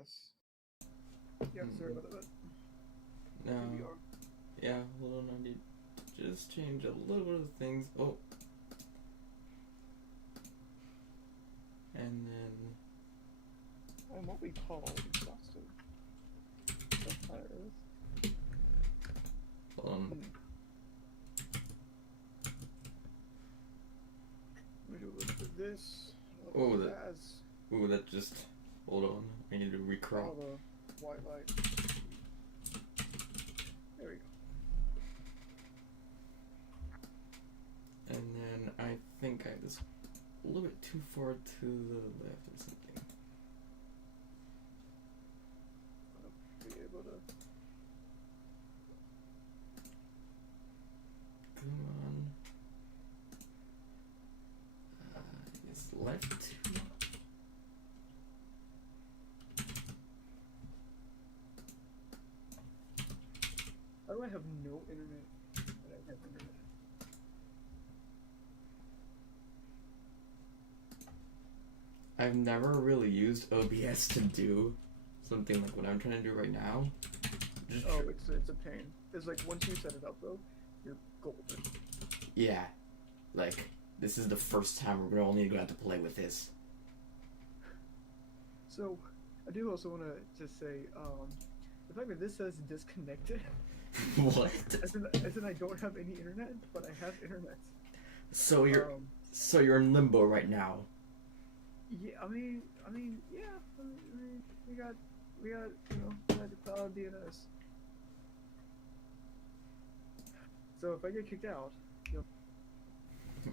Yes. Yeah, sorry about that. No. Here we are. Yeah, hold on, I need to just change a little bit of things. Oh. And then... And what we call exhausted. Self-tires. Hold on. Let me do a little bit of this. Oh, that. Ooh, that just... Hold on. I need to recrop. All the white light. There we go. And then I think I just a little bit too far to the left or something. I'll be able to. Come on. Yes, left. How do I have no internet? But I have internet. I've never really used OBS to do something like what I'm trying to do right now. It's a pain. It's like once you set it up though, you're golden. Yeah, like this is the first time we're gonna only go out to play with this. So, I do also want to just say, the fact that this says disconnected. What? As in I don't have any internet, but I have internet. So you're in limbo right now. Yeah, I mean, yeah. I mean, we got, we got the cloud DNS. So if I get kicked out,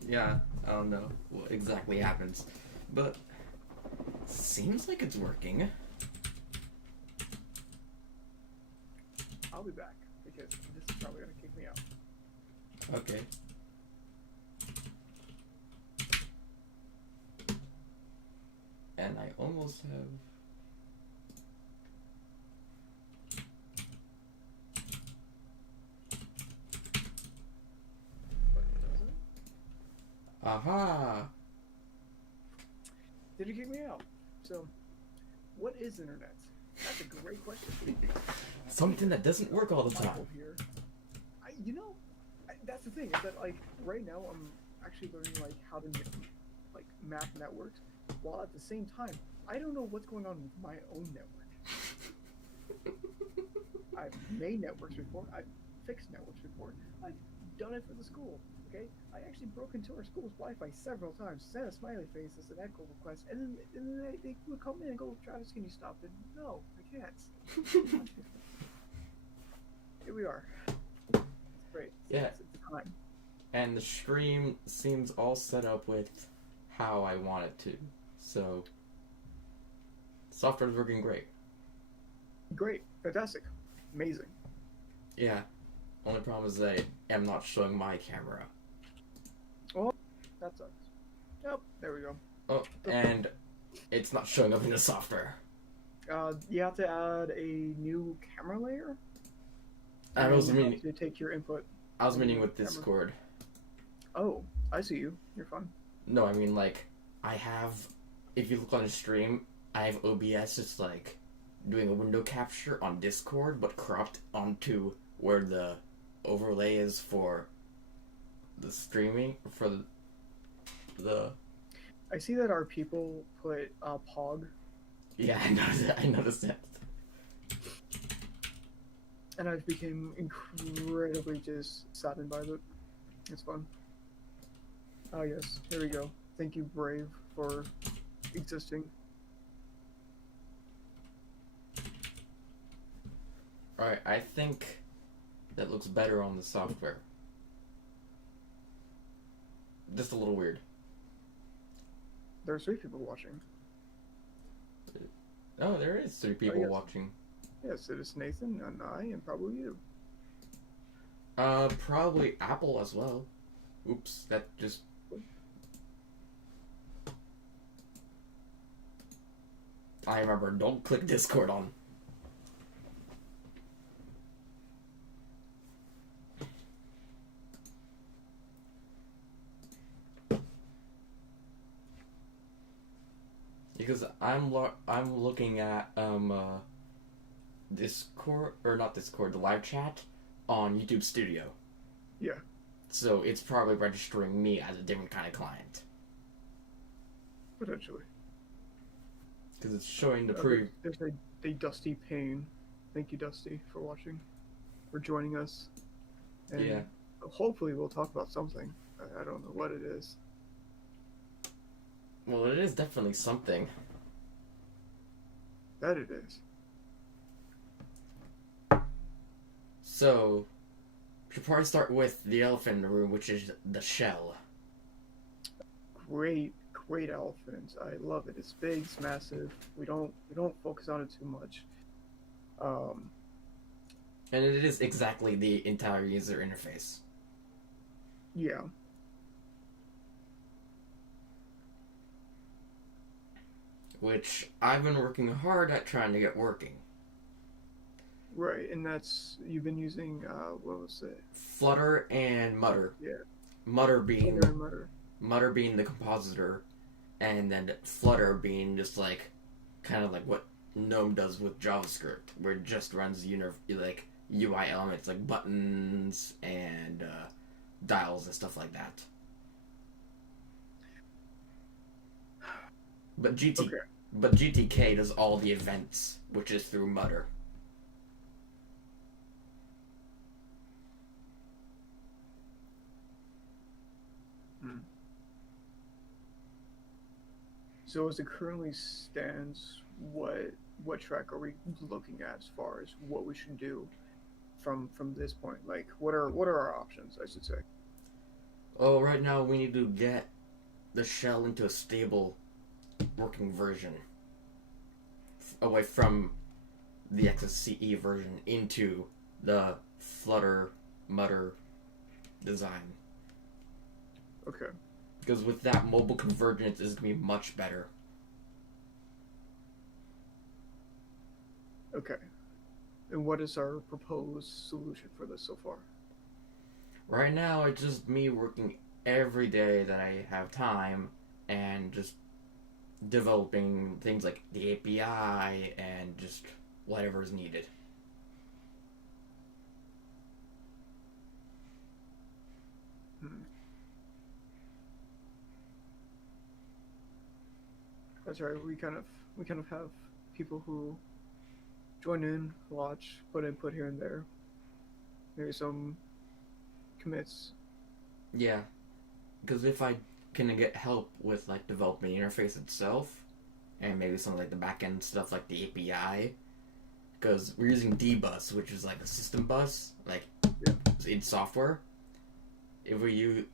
Yeah, I don't know what exactly happens, but seems like it's working. I'll be back because this is probably gonna kick me out. Okay. And I almost have... But it doesn't. Aha! Did it kick me out? So, what is internet? That's a great question. Something that doesn't work all the time. Michael here. That's the thing is that like right now I'm actually learning like how to like map networks, while at the same time I don't know what's going on with my own network. I've made networks before. I've fixed networks before. I've done it for the school. Okay, I actually broke into our school's Wi-Fi several times, sent a smiley face as an echo request, and then they would come in and go, Travis, can you stop it? No, I can't. Here we are. It's great. Yeah. It's the time. And the stream seems all set up with how I want it to. So, software's working great. Great. Fantastic. Amazing. Yeah. Only problem is that I am not showing my camera. Oh, that sucks. Yep, there we go. Oh, and it's not showing up in the software. You have to add a new camera layer. I was meaning to take your input. I was meaning with Discord. Oh, I see you. You're fine. No, I mean like I have. If you look on the stream, I have OBS just like doing a window capture on Discord, but cropped onto where the overlay is for the streaming for the. I see that our people put Pog. Yeah, I noticed that. And I've become incredibly just saddened by it. It's fun. Oh yes, here we go. Thank you, Brave, for existing. Alright, I think that looks better on the software. Just a little weird. There's 3 people watching. Oh, there is 3 people watching. Yes, it is Nathan and I, and probably you. Probably Apple as well. Oops, that just... I remember, don't click Discord on. Because I'm looking at Discord, or not Discord, the live chat on YouTube Studio. Yeah. So it's probably registering me as a different kind of client. Potentially. Because it's showing the pre. There's a Dusty Payne. Thank you, Dusty, for watching, for joining us. And Yeah. hopefully we'll talk about something. I don't know what it is. Well, it is definitely something. That it is. So, we should probably start with the elephant in the room, which is the shell. Great elephant. I love it. It's big, it's massive. We don't focus on it too much. And it is exactly the entire user interface. Yeah. Which I've been working hard at trying to get working. Right, and that's, you've been using, what was it? Flutter and Mutter. Yeah. Mutter being Flutter and Mutter. Mutter being the compositor, and then Flutter being just like, kind of like what GNOME does with JavaScript, where it just runs like UI elements like buttons and dials and stuff like that. But GTK does all the events, which is through Mutter. So as it currently stands, what track are we looking at as far as what we should do from this point? Like, what are our options, I should say? Oh, right now we need to get the shell into a stable working version, away from the XSCE version into the Flutter Mutter design. Okay. Because with that, mobile convergence is going to be much better. Okay. And what is our proposed solution for this so far? Right now, it's just me working every day that I have time and just developing things like the API and just whatever is needed. That's right. We kind of have people who join in, watch, put input here and there. Maybe some commits. Yeah, because if I can get help with like developing the interface itself, and maybe some like the backend stuff like the API, because we're using DBus, which is like a system bus, like in software. If we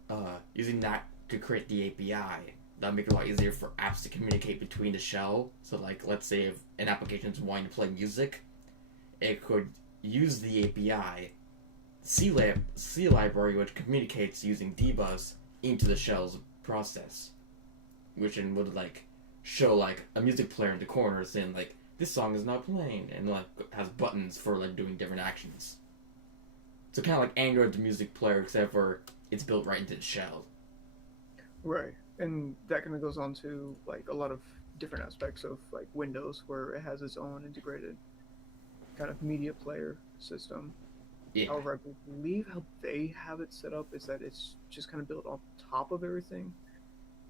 using that to create the API, that'll make it a lot easier for apps to communicate between the shell. So like, let's say if an application is wanting to play music, it could use the API C library, which communicates using DBus into the shell's process, which then would like show like a music player in the corner saying like this song is not playing, and like has buttons for like doing different actions. So kind of like Android's music player, except for it's built right into the shell. Right, and that kind of goes on to like a lot of different aspects of like Windows, where it has its own integrated kind of media player system. Yeah. However, I believe how they have it set up is that it's just kind of built on top of everything,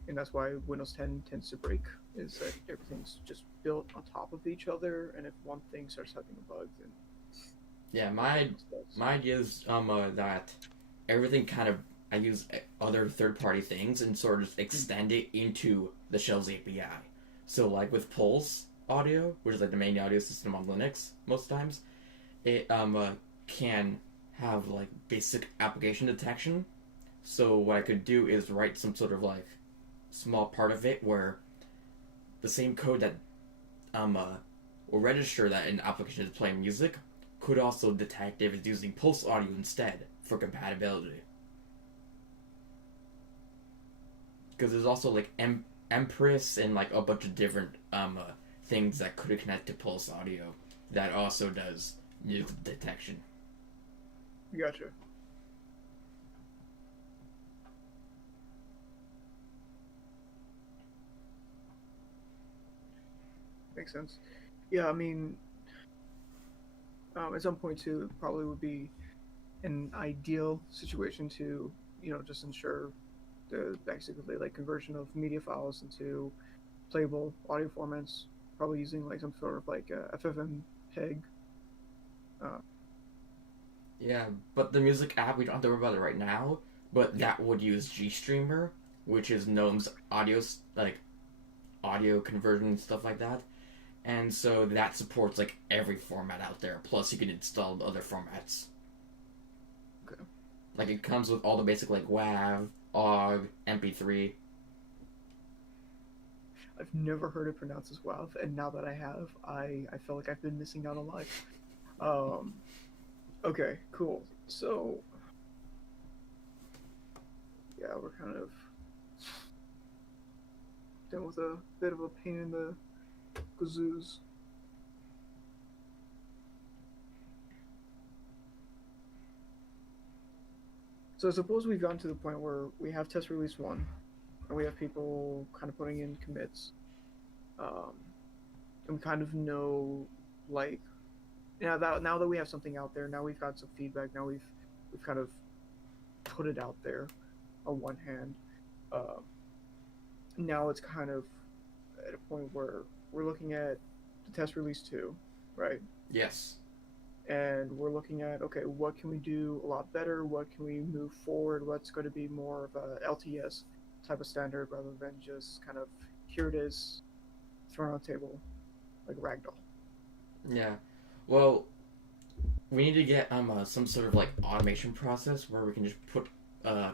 and that's why Windows 10 tends to break. Is that everything's just built on top of each other, and if one thing starts having a bug, then yeah, my idea is that everything kind of I use other third-party things and sort of just extend it into the shell's API. So like with Pulse Audio, which is like the main audio system on Linux most times, it can have like basic application detection. So what I could do is write some sort of like small part of it where the same code that will register that an application is playing music could also detect if it's using Pulse Audio instead for compatibility. Because there's also like Empress and like a bunch of different things that could connect to Pulse Audio that also does music detection. Gotcha. makes sense. Yeah, I mean, at some point too, it probably would be an ideal situation to, just ensure the basically like conversion of media files into playable audio formats, probably using like some sort of like FFmpeg. Uh, Yeah, but the music app, we don't have to worry about it right now, but yeah. that would use GStreamer, which is Gnome's like audio conversion and stuff like that. And so that supports like every format out there. Plus, you can install other formats. Okay. Like it comes with all the basic like WAV, OGG, MP3. I've never heard it pronounced as WAV, and now that I have, I feel like I've been missing out on life. Um, okay, cool. So yeah, we're kind of done with a bit of a pain in the gazoos. So suppose we've gotten to the point where we have test release one, and we have people kind of putting in commits, um, and we kind of know, like, now that we have something out there, now we've got some feedback, now we've kind of put it out there on one hand. Uh, Now it's kind of at a point where we're looking at the test release two, right? Yes. And we're looking at, okay, what can we do a lot better? What can we move forward? What's going to be more of a LTS type of standard rather than just kind of here it is thrown on the table like ragdoll. Yeah. Well, we need to get some sort of like automation process where we can just put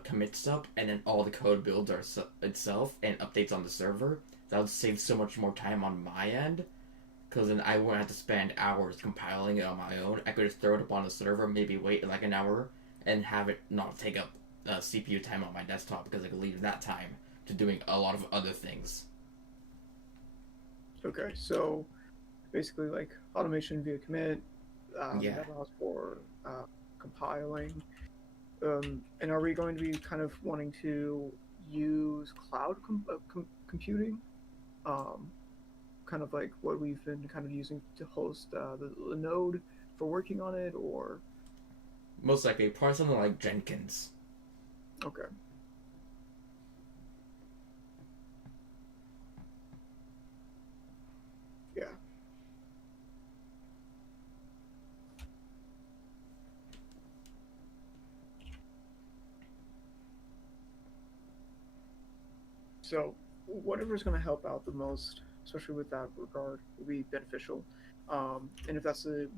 commits up and then all the code builds itself and updates on the server. That would save so much more time on my end. Because then I wouldn't have to spend hours compiling it on my own. I could just throw it up on the server, maybe wait like an hour, and have it not take up CPU time on my desktop because I could leave that time to doing a lot of other things. Okay, so basically like automation via commit, Yeah. that allows for compiling. And are we going to be kind of wanting to use cloud computing? Um, Kind of like what we've been kind of using to host the node for working on it, or Most likely, probably something like Jenkins. okay. Yeah. So whatever's going to help out the most, especially with that regard, will be beneficial. And if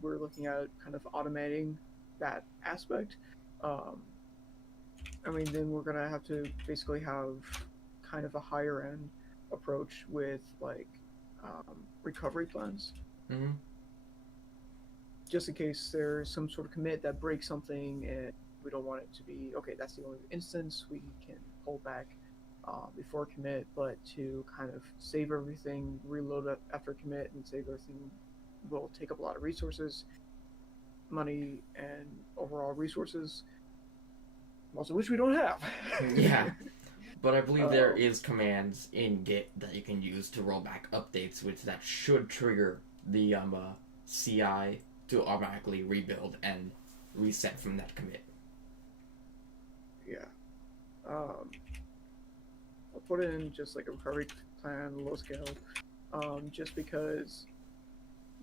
we're looking at kind of automating that aspect, um, I mean, then we're going to have to basically have kind of a higher end approach with like recovery plans, Mm-hmm. just in case there's some sort of commit that breaks something and we don't want it to be okay. That's the only instance we can pull back before commit, but to kind of save everything, reload it after commit, and save everything will take up a lot of resources, money, and overall resources, most of which we don't have. Yeah. But I believe there Um, is commands in Git that you can use to roll back updates, which that should trigger the CI to automatically rebuild and reset from that commit. yeah. Um, I'll put in just like a recovery plan, low scale, just because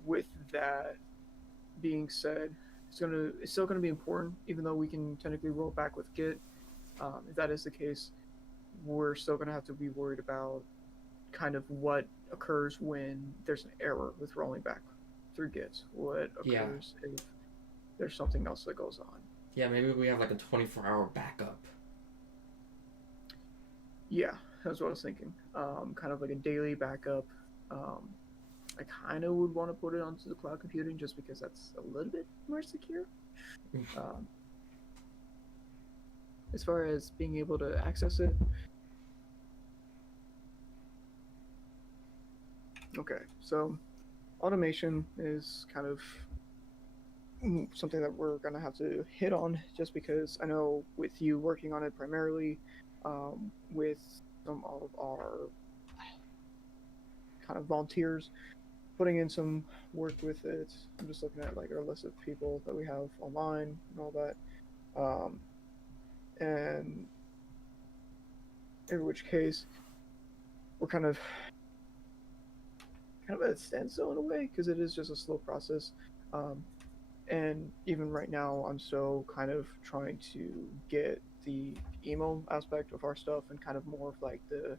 with that being said, it's still gonna be important, even though we can technically roll back with Git. If that is the case, we're still gonna have to be worried about kind of what occurs when there's an error with rolling back through Git. What Yeah. occurs if there's something else that goes on? Yeah, maybe we have like a 24-hour backup. Yeah, that's what I was thinking. Kind of like a daily backup. Um, I kind of would want to put it onto the cloud computing just because that's a little bit more secure. Um, as far as being able to access it. Okay, so automation is kind of something that we're going to have to hit on just because I know with you working on it primarily, with some of our kind of volunteers, putting in some work with it. I'm just looking at like our list of people that we have online and all that. And in which case, we're kind of at a standstill in a way because it is just a slow process. And even right now, I'm still kind of trying to get the email aspect of our stuff and kind of more of like the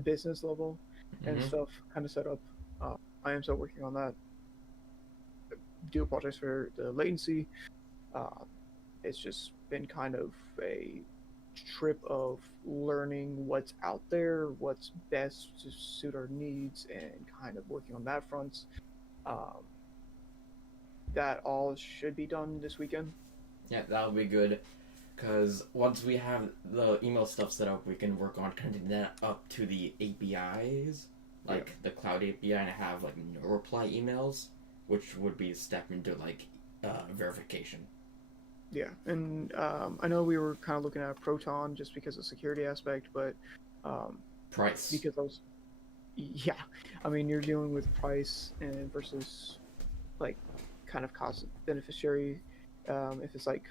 business level and Mm-hmm. stuff kind of set up. I am still working on that. Do apologize for the latency. Uh, it's just been kind of a trip of learning what's out there, what's best to suit our needs, and kind of working on that front. Um, that all should be done this weekend. Yeah, that'll be good. Because once we have the email stuff set up, we can work on connecting that up to the APIs, Yeah, like the cloud API, and have like no reply emails, which would be a step into like verification. yeah, and I know we were kind of looking at Proton just because of security aspect, but um, Price. because I was, yeah, I mean you're dealing with price and versus like kind of cost beneficiary. If it's like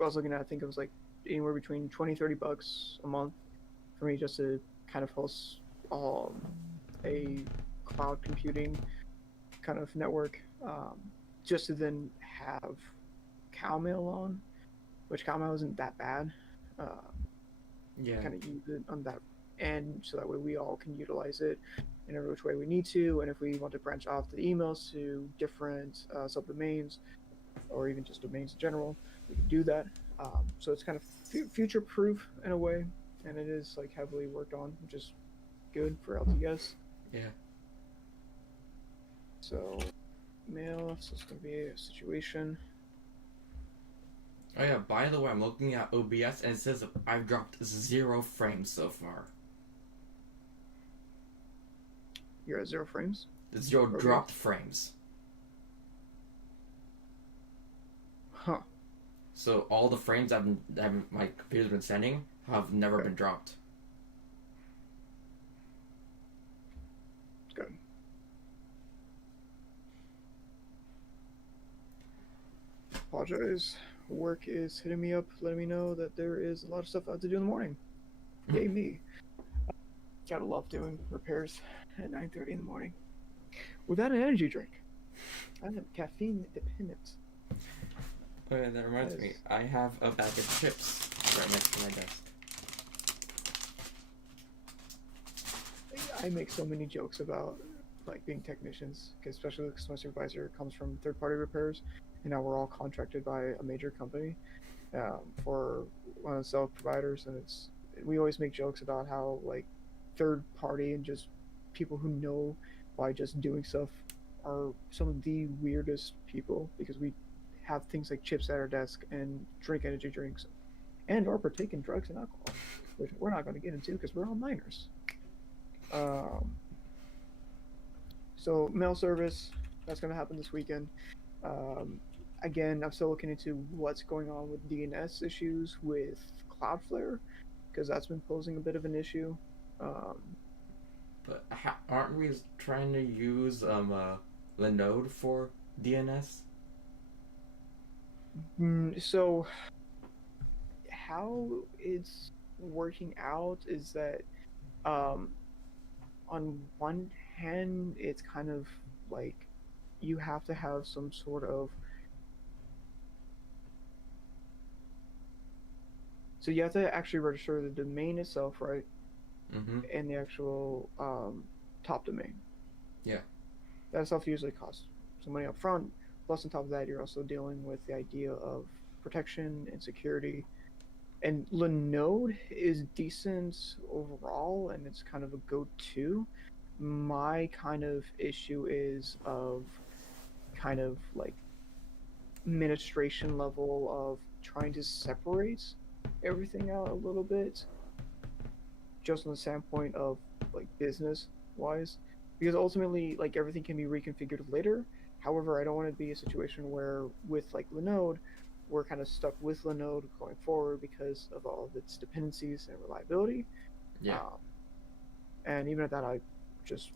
I was looking at, I think it was like anywhere between 20-30 bucks a month for me just to kind of host a cloud computing kind of network, just to then have Cowmail on, which Cowmail isn't that bad. Uh, Yeah. kind of use it on that end so that way we all can utilize it in every which way we need to. And if we want to branch off the emails to different subdomains or even just domains in general, we can do that. So it's kind of future proof in a way, and it is like heavily worked on, which is good for LTS. Yeah. So mail, so it's gonna be a situation. Oh yeah. By the way, I'm looking at OBS and it says I've dropped 0 frames so far. You're at 0 frames. Zero Okay. dropped frames. Huh. So all the frames that my computer's been sending have never Okay. been dropped. Good. Apologize. Work is hitting me up, letting me know that there is a lot of stuff I have to do in the morning. Yay me. Gotta love doing repairs at 9:30 in the morning without an energy drink. I am caffeine dependent. Oh yeah, that reminds me. Yes. I have a bag of chips right next to my desk. I make so many jokes about like being technicians, because especially because my supervisor comes from third-party repairs, and now we're all contracted by a major company for one of the self providers, and it's we always make jokes about how like third party and just people who know by just doing stuff are some of the weirdest people because we have things like chips at our desk and drink energy drinks and or partake in drugs and alcohol, which we're not going to get into because we're all minors. Um, so mail service that's going to happen this weekend. Um, Again, I'm still looking into what's going on with DNS issues with Cloudflare because that's been posing a bit of an issue. Um, But aren't we trying to use Linode for DNS? so how it's working out is that um, on one hand, it's kind of like you have to have some sort of so you have to actually register the domain itself, right? Mm-hmm. And the actual top domain. Yeah. That stuff usually costs some money up front. Plus, on top of that, you're also dealing with the idea of protection and security. And Linode is decent overall, and it's kind of a go-to. My kind of issue is of kind of like administration level of trying to separate everything out a little bit, just from the standpoint of like business wise, because ultimately like everything can be reconfigured later. However, I don't want to be a situation where with like Linode we're kind of stuck with Linode going forward because of all of its dependencies and reliability. Yeah. um, and even at that, I just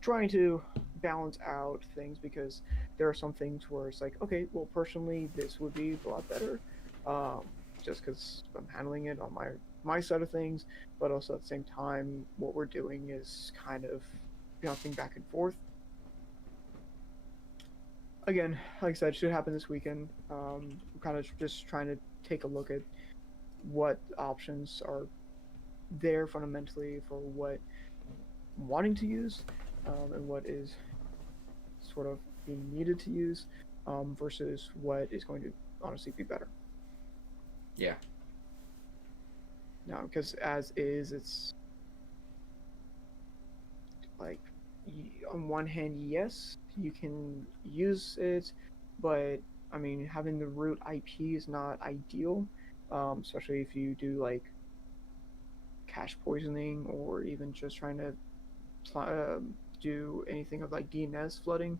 trying to balance out things, because there are some things where it's like, okay, well, personally, this would be a lot better, um, just because I'm handling it on my side of things, but also at the same time, what we're doing is kind of bouncing back and forth. Again, like I said, should happen this weekend. I'm kind of just trying to take a look at what options are there fundamentally for what I'm wanting to use, and what is sort of being needed to use, versus what is going to honestly be better. Yeah. Now, because as is, it's like, on one hand, yes, you can use it, but I mean, having the root IP is not ideal, especially if you do like cache poisoning, or even just trying to do anything of like DNS flooding.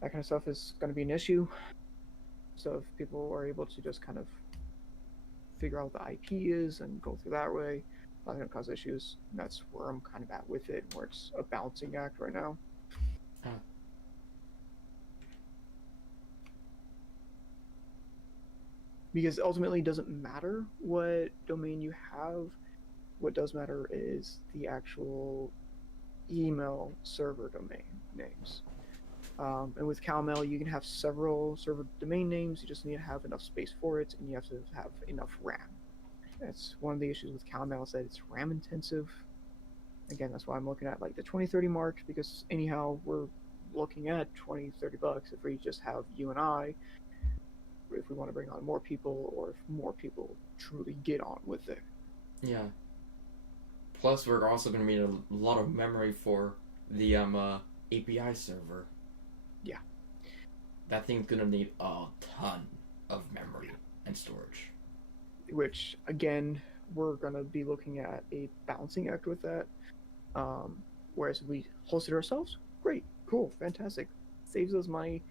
That kind of stuff is going to be an issue. So if people are able to just kind of figure out what the IP is and go through that way, not going to cause issues. And that's where I'm kind of at with it, where it's a balancing act right now. Oh. Because ultimately, it doesn't matter what domain you have. What does matter is the actual email server domain names. And with CalMail, you can have several server domain names. You just need to have enough space for it, and you have to have enough RAM. That's one of the issues with CalMail, is that it's RAM intensive. Again, that's why I'm looking at like the 20-30 mark, because anyhow, we're looking at $20-30 if we just have you and I, if we want to bring on more people, or if more people truly get on with it. Yeah. Plus, we're also going to need a lot of memory for the API server. Yeah. That thing's going to need a ton of memory and storage. Which, again, we're going to be looking at a balancing act with that. Whereas if we host it ourselves, great, cool, fantastic. Saves us money.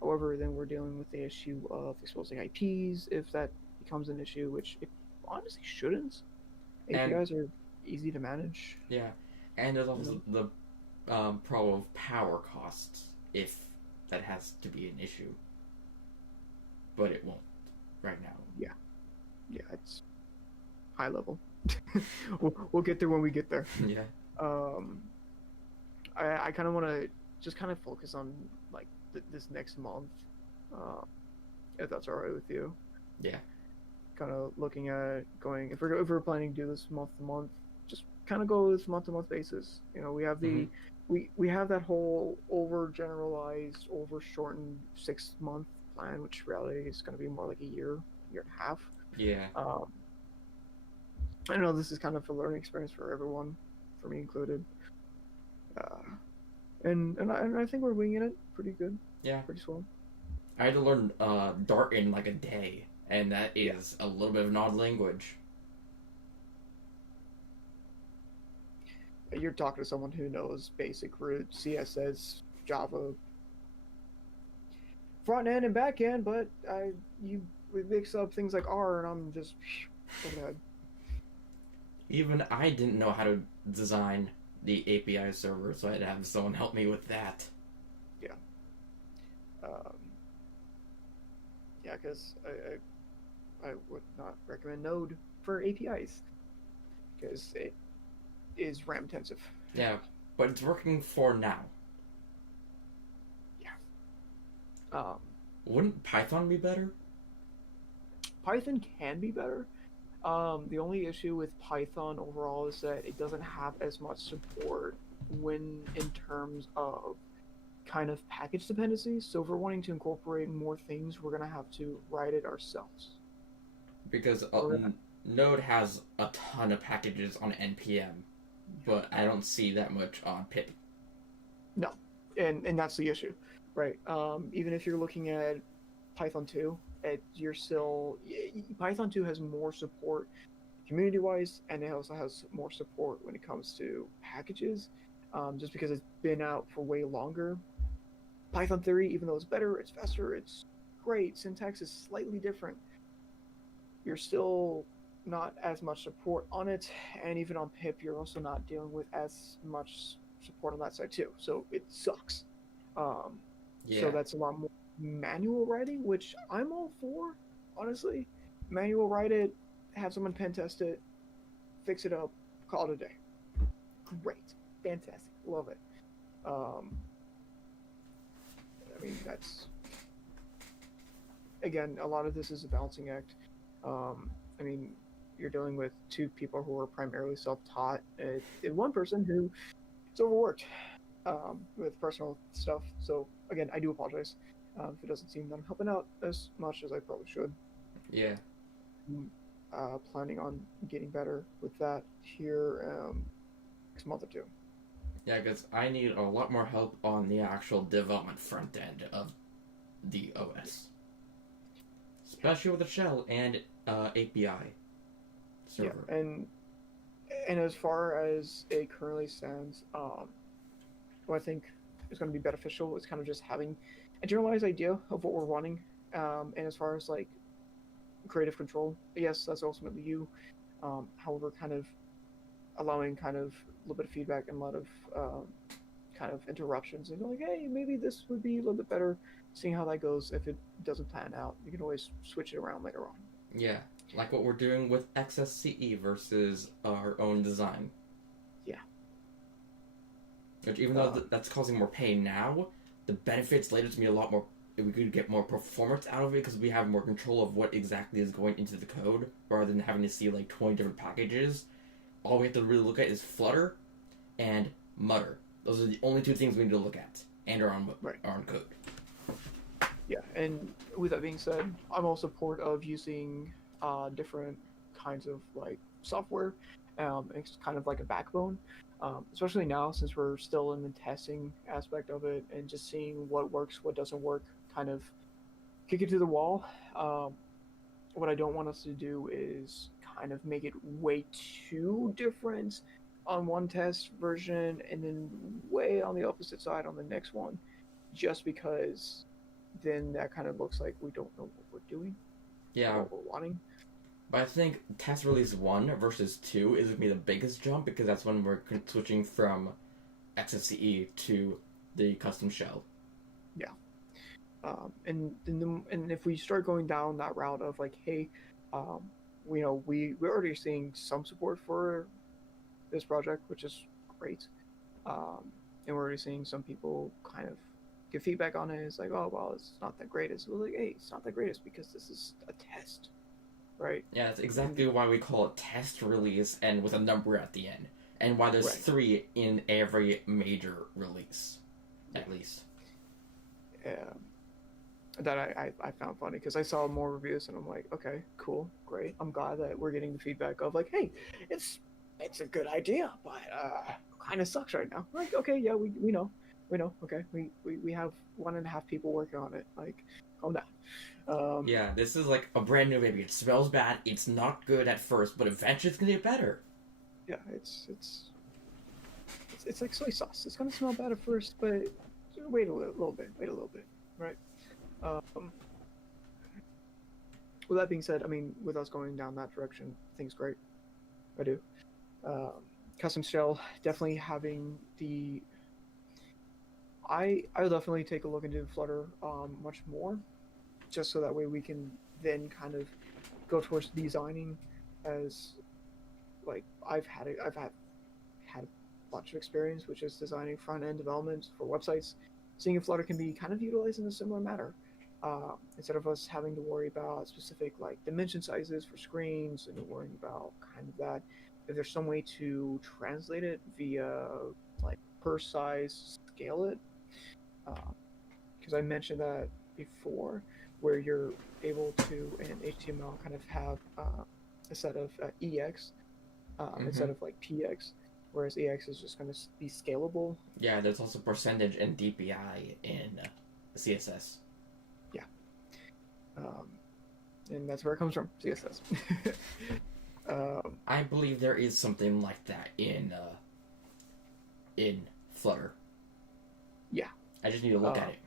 However, then we're dealing with the issue of exposing IPs, if that becomes an issue, which it honestly shouldn't. APIs are easy to manage. Yeah, and there's also the problem of power costs, if that has to be an issue. But it won't right now. Yeah, it's high level. we'll get there when we get there. Yeah. I kind of want to just kind of focus on like this next month, if that's all right with you. Yeah. Kind of looking at going, if we're planning to do this month to month, just kind of go this month to month basis. You know, we have the we have that whole overgeneralized, overshortened 6-month plan, which reality is going to be more like a year and a half. Yeah. I know this is kind of a learning experience for everyone, for me included. And I think we're winging it pretty good. Yeah. Pretty swell. I had to learn Dart in like a day, and that is a little bit of an odd language. You're talking to someone who knows basic root, CSS, Java, front end and back end, but we mix up things like R, and I'm just go ahead. Even I didn't know how to design the API server, so I had to have someone help me with that. Yeah. Yeah, because I would not recommend Node for APIs, because it is RAM intensive. Yeah, but it's working for now. Yeah. Wouldn't Python be better? Python can be better. The only issue with Python overall is that it doesn't have as much support when in terms of kind of package dependencies. So if we're wanting to incorporate more things, we're going to have to write it ourselves. Because Node has a ton of packages on NPM, but I don't see that much on pip. No, and that's the issue, right? Even if you're looking at Python 2, Python 2 has more support community-wise, and it also has more support when it comes to packages, just because it's been out for way longer. Python 3, even though it's better, it's faster, it's great, syntax is slightly different, you're still not as much support on it, and even on pip, you're also not dealing with as much support on that side too, so it sucks. Um, so Yeah. that's a lot more manual writing, which I'm all for, honestly. Manual write it, have someone pen test it, fix it up, call it a day. Great, fantastic, love it. Um, I mean, that's again, a lot of this is a balancing act. I mean, you're dealing with two people who are primarily self-taught, and one person who is overworked with personal stuff. So again, I do apologize if it doesn't seem that I'm helping out as much as I probably should. Yeah. I'm planning on getting better with that here next month or two. Yeah, because I need a lot more help on the actual development front end of the OS, especially with the shell and API server. Yeah, and as far as it currently stands, what I think is going to be beneficial is kind of just having a generalized idea of what we're wanting. And as far as like creative control, yes, that's ultimately you. However, kind of allowing kind of a little bit of feedback and a lot of kind of interruptions and like, hey, maybe this would be a little bit better. Seeing how that goes. If it doesn't pan out, you can always switch it around later on. Yeah, like what we're doing with XSCE versus our own design. Yeah. Which even though that's causing more pain now, the benefits later to me a lot more. We could get more performance out of it because we have more control of what exactly is going into the code rather than having to see like 20 different packages. All we have to really look at is Flutter and Mutter. Those are the only two things we need to look at and our own code. Yeah, and with that being said, I'm all support of using different kinds of like software. It's kind of like a backbone, especially now since we're still in the testing aspect of it and just seeing what works, what doesn't work, kind of kick it to the wall. What I don't want us to do is kind of make it way too different on one test version and then way on the opposite side on the next one, just because then that kind of looks like we don't know what we're doing, Yeah. what we're wanting. But I think test release 1 versus 2 is going to be the biggest jump because that's when we're switching from XFCE to the custom shell. Yeah. And if we start going down that route of like, hey, we're already seeing some support for this project, which is great. And we're already seeing some people kind of give feedback on it. It's like, oh, well, it's not the greatest. We're like, hey, it's not the greatest because this is a test, right? Yeah, that's exactly why we call it test release and with a number at the end. And why there's 3 in every major release, at least. That I found funny because I saw more reviews and I'm like, okay, cool, great. I'm glad that we're getting the feedback of like, hey, it's a good idea, but kind of sucks right now. Like, okay, yeah, we know. Okay, we have 1.5 people working on it. Like, calm down. Yeah, this is like a brand new baby. It smells bad. It's not good at first, but eventually it's gonna get better. Yeah, it's like soy sauce. It's gonna smell bad at first, but wait a little bit. Right. With that being said, I mean, with us going down that direction, I think it's great. I do. Custom shell, definitely having the. I'll definitely take a look into Flutter much more, just so that way we can then kind of go towards designing, as like I've had a bunch of experience, which is designing front end development for websites. Seeing if Flutter can be kind of utilized in a similar manner. Instead of us having to worry about specific like dimension sizes for screens and worrying about kind of that, if there's some way to translate it via like per size scale it, because I mentioned that before, where you're able to in HTML kind of have a set of EX instead of like PX, whereas EX is just going to be scalable. Yeah, there's also percentage and DPI in CSS. Yeah. And that's where it comes from, CSS. I believe there is something like that in Flutter. Yeah. I just need to look at it.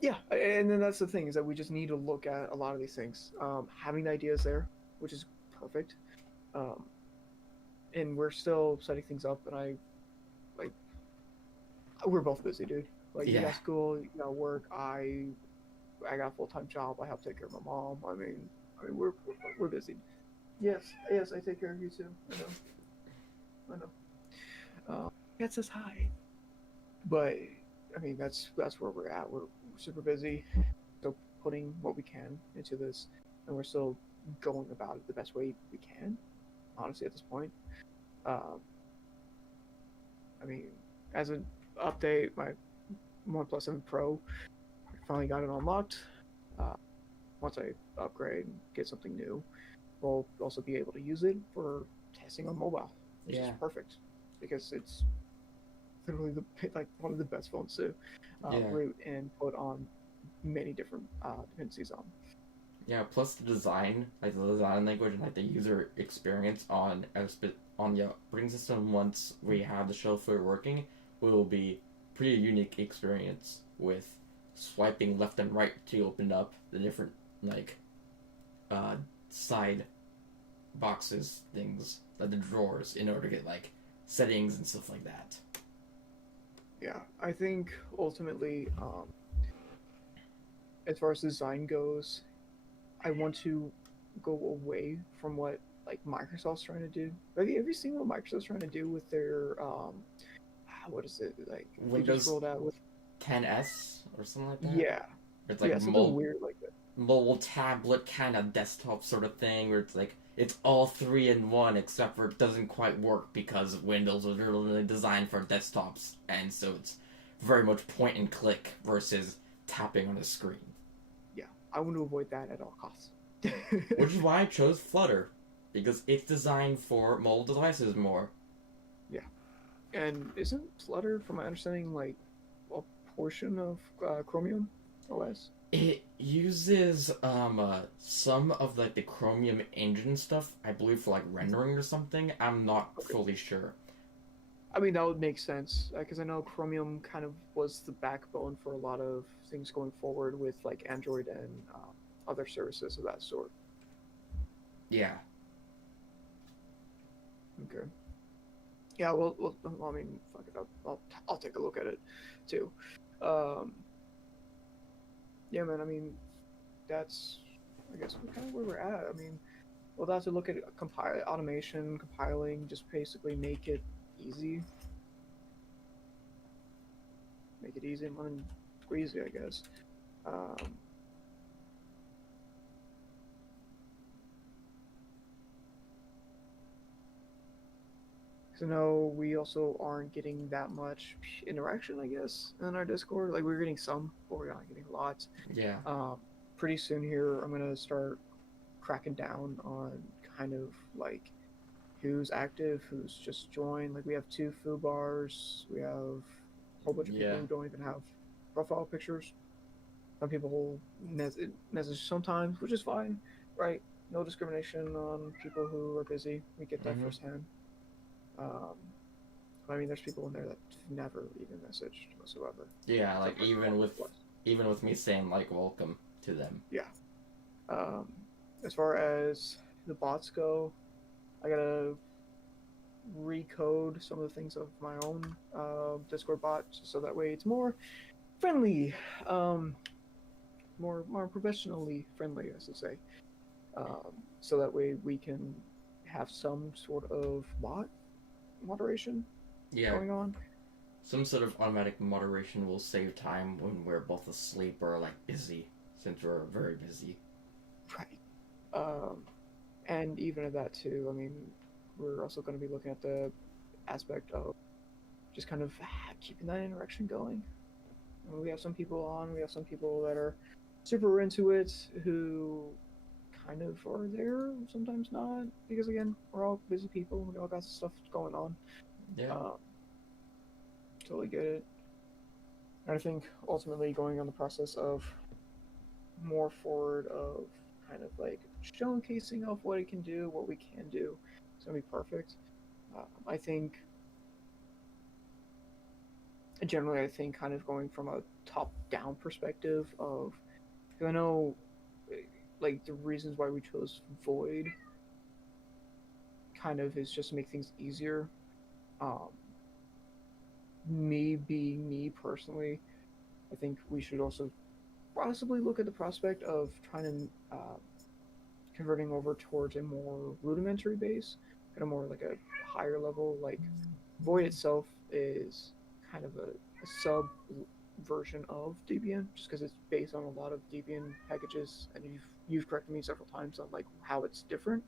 Yeah, and then that's the thing, is that we just need to look at a lot of these things. Having the ideas there, which is perfect. And we're still setting things up, and I like we're both busy, dude. Like you Yeah, got school, you got work. I got a full time job. I help take care of my mom. I mean, we're busy. Yes, yes, I take care of you too. I know. That says hi. But I mean, that's where we're at. We're super busy, so putting what we can into this, and we're still going about it the best way we can. Honestly, at this point, um, I mean, as an update, my OnePlus 7 Pro finally got it unlocked. Uh, Once I upgrade and get something new, we'll also be able to use it for testing on mobile, which is yeah, perfect because it's literally the like one of the best phones to yeah, root and put on many different dependencies on. yeah. Plus the design, like the design language and like the user experience on the operating system. Once we have the shell for working, will be pretty unique experience with swiping left and right to open up the different like uh side boxes things like the drawers in order to get like settings and stuff like that. Yeah, I think ultimately, as far as design goes, I want to go away from what like Microsoft's trying to do. Have you seen what Microsoft's trying to do with their what is it like they just Windows rolled out with 10s or something like that. yeah It's like yeah something weird like that. mobile tablet kind of desktop sort of thing where it's like it's all three in one except for it doesn't quite work because Windows was originally designed for desktops and so it's very much point and click versus tapping on a screen. Yeah, I want to avoid that at all costs. Which is why I chose Flutter because it's designed for mobile devices more. Yeah, and isn't Flutter, from my understanding, like a portion of Chromium OS? It uses some of like the Chromium engine stuff, I believe for like rendering or something. I'm not Okay. fully sure. I mean, that would make sense because I know Chromium kind of was the backbone for a lot of things going forward with like Android and other services of that sort. Yeah. Okay. Yeah. Well I mean, fuck it. I'll take a look at it too. Um, yeah, man. I mean, that's I guess kind of where we're at. I mean, we'll have to look at automation, compiling, just basically make it easy and lemon squeezy, I guess. Um, 'Cause I know we also aren't getting that much interaction, I guess, in our Discord. Like we're getting some, but we're not getting lots. Yeah. Um, Pretty soon here, I'm gonna start cracking down on kind of like who's active, who's just joined. Like we have two foo bars, we have a whole bunch of people Yeah. who don't even have profile pictures. Some people message sometimes, which is fine, right? No discrimination on people who are busy. We get that Mhm. firsthand. Um, I mean, there's people in there that never even messaged whatsoever. Yeah, like Except for a couple of us. even with me saying like welcome to them. Yeah. Um, as far as the bots go, I gotta recode some of the things of my own Discord bot so that way it's more friendly, um, more professionally friendly, I should say. So that way we can have some sort of bot moderation Yeah. going on. Some sort of automatic moderation will save time when we're both asleep or like busy, since we're very busy. Right. Um, and even at that too, I mean, we're also going to be looking at the aspect of just kind of keeping that interaction going. We have some people on, we have some people that are super into it who kind of are there, sometimes not, because again, we're all busy people, we all got stuff going on. Yeah. Um, totally get it. And I think ultimately going on the process of more forward of kind of like showcasing of what it can do, what we can do, it's gonna be perfect. I think generally, I think kind of going from a top-down perspective of, because I know like the reasons why we chose Void kind of is just to make things easier. Um, me being me personally, I think we should also possibly look at the prospect of trying to converting over towards a more rudimentary base, kind of more like a higher level. Like Void itself is kind of a sub version of Debian, just because it's based on a lot of Debian packages, and you've corrected me several times on like how it's different,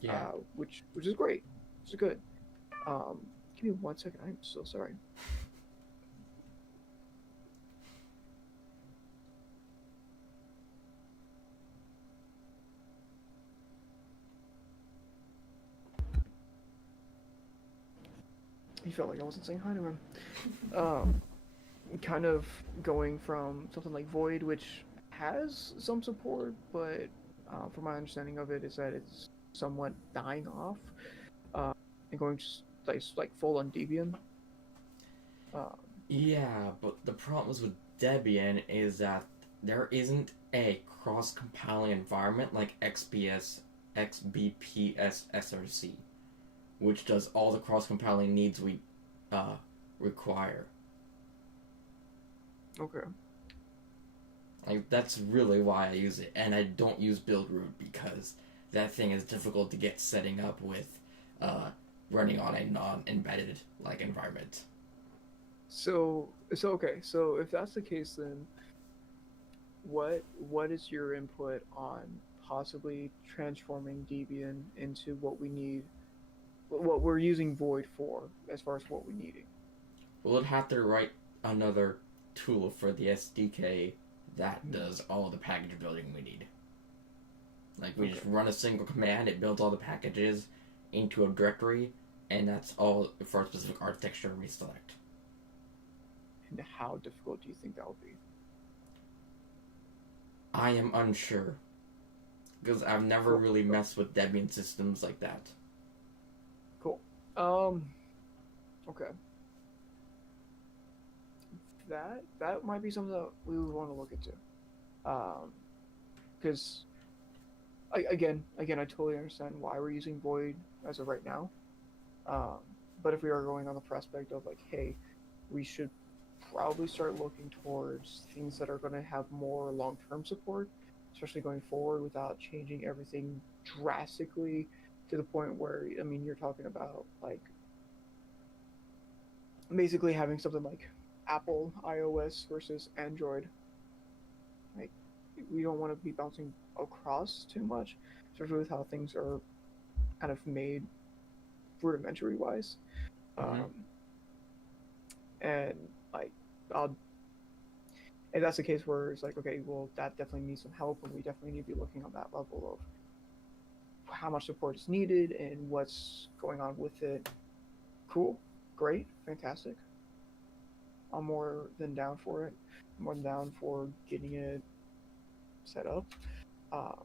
Yeah. which is great. It's good. Um, give me 1 second. I'm so sorry. He felt like I wasn't saying hi to him. Um, Kind of going from something like Void, which has some support, but from my understanding of it, is that it's somewhat dying off, uh, and going just like full on Debian. Um, Yeah, but the problems with Debian is that there isn't a cross-compiling environment like XPS, XBPS SRC, which does all the cross-compiling needs we uh, require. okay. Like that's really why I use it, and I don't use Buildroot because that thing is difficult to get setting up with uh, running on a non-embedded like environment. So okay. So if that's the case, then what is your input on possibly transforming Debian into what we need, what we're using Void for, as far as what we're needing? We'll have to write another tool for the SDK that does all the package building we need. Like we just Okay. run a single command, it builds all the packages into a directory, and that's all for a specific architecture we select. And how difficult do you think that would be? I am unsure because I've never Cool. really messed with Debian systems like that. Cool. Um. Okay. That might be something that we would want to look into. Because again, I totally understand why we're using Void as of right now. Um. But if we are going on the prospect of like, hey, we should probably start looking towards things that are going to have more long-term support, especially going forward without changing everything drastically to the point where I mean you're talking about like basically having something like Apple iOS versus Android. Like we don't want to be bouncing across too much, especially with how things are kind of made rudimentary wise. Mm-hmm. Um, and like I'll and that's the case where it's like, okay, well, that definitely needs some help, and we definitely need to be looking on that level of how much support is needed and what's going on with it. Cool, great, fantastic. I'm more than down for it. I'm more than down for getting it set up. Um,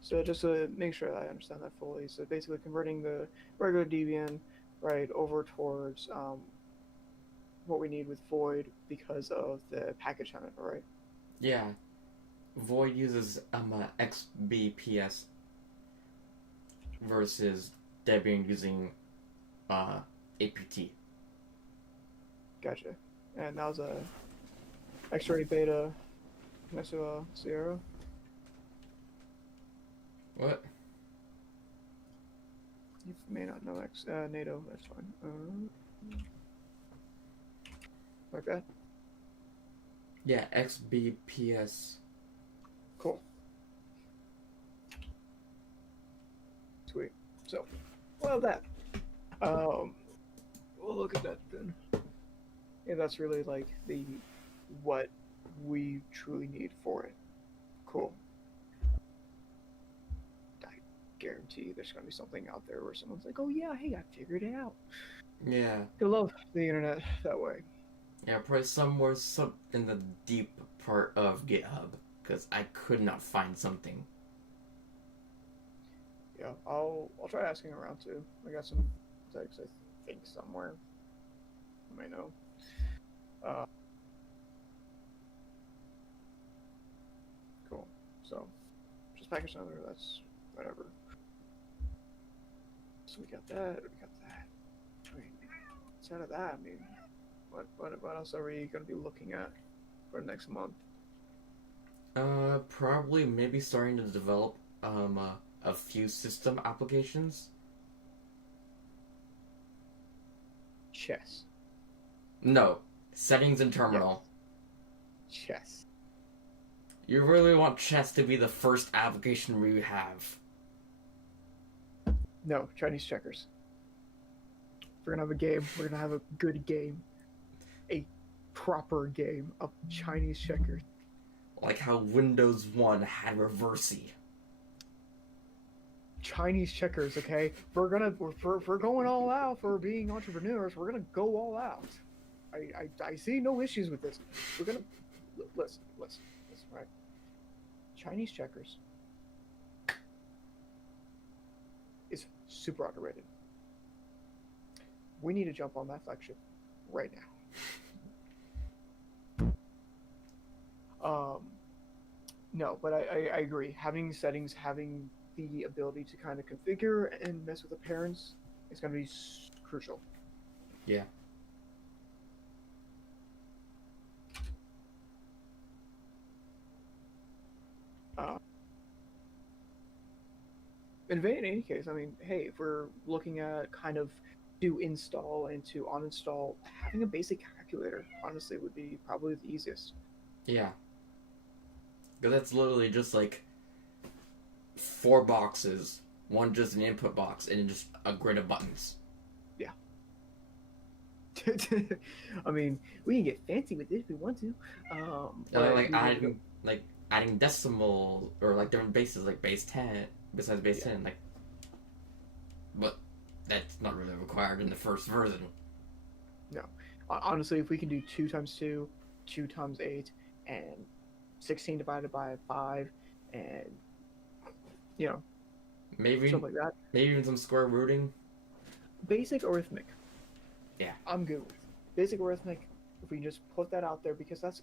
so just to make sure that I understand that fully, so basically converting the regular Debian right over towards what we need with Void because of the package on it, right? Yeah, Void uses XBPS versus Debian using APT. Gotcha. And that was a X-ray beta Mesua Sierra. What? You may not know NATO. That's fine. Like that. Yeah, XBPS. Cool. Sweet. So, well, that. We'll look at that then. Yeah, that's really like the what we truly need for it. Cool. I guarantee there's gonna be something out there where someone's like, "Oh yeah, hey, I figured it out." Yeah. I love the internet that way. Yeah, probably somewhere in the deep part of GitHub because I could not find something. Yeah, I'll try asking around too. I got some texts I think somewhere. I may know. Uh, cool. So, just package another. That's whatever. we got that. We got that. I mean, outside of that, I mean, what else are we gonna be looking at for next month? Probably maybe starting to develop a few system applications. Chess. No, settings and terminal. Chess. You really want chess to be the first application we have. No, Chinese checkers. If we're gonna have a game, we're gonna have a good game. A proper game of Chinese checkers. Like how Windows 1 had Reversi. Chinese checkers, okay? If we're going all out for being entrepreneurs, we're gonna go all out. I see no issues with this. We're gonna listen, right? Chinese checkers is super underrated. We need to jump on that flagship right now. No, but I agree. Having settings, having the ability to kind of configure and mess with the parents is going to be crucial. Yeah. In any case, I mean, hey, if we're looking at kind of to install and to uninstall, having a basic calculator honestly would be probably the easiest. Yeah. Because that's literally just like 4 boxes, one just an input box, and just a grid of buttons. Yeah. I mean, we can get fancy with this if we want to. Like adding decimal or like different bases, like base 10, besides base 10, like. But that's not really required in the first version. No, honestly, if we can do 2 times 2, 2 times 8, and 16 divided by 5, and maybe something like that. Maybe even some square rooting. Basic arithmetic. Yeah, I'm good with basic arithmetic. If we just put that out there, because that's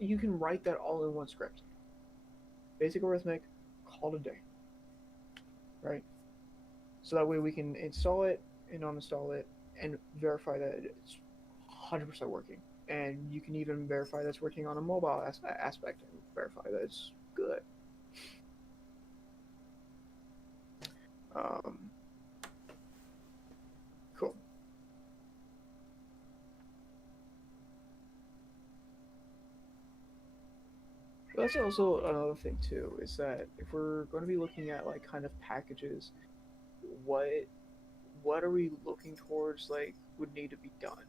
you can write that all in one script. Basic arithmetic, call it a day. Right. So that way we can install it and uninstall it and verify that it's 100% working. And you can even verify that's working on a mobile aspect and verify that it's good. Cool. But that's also another thing too, is that if we're going to be looking at like kind of packages, what are we looking towards, like, would need to be done?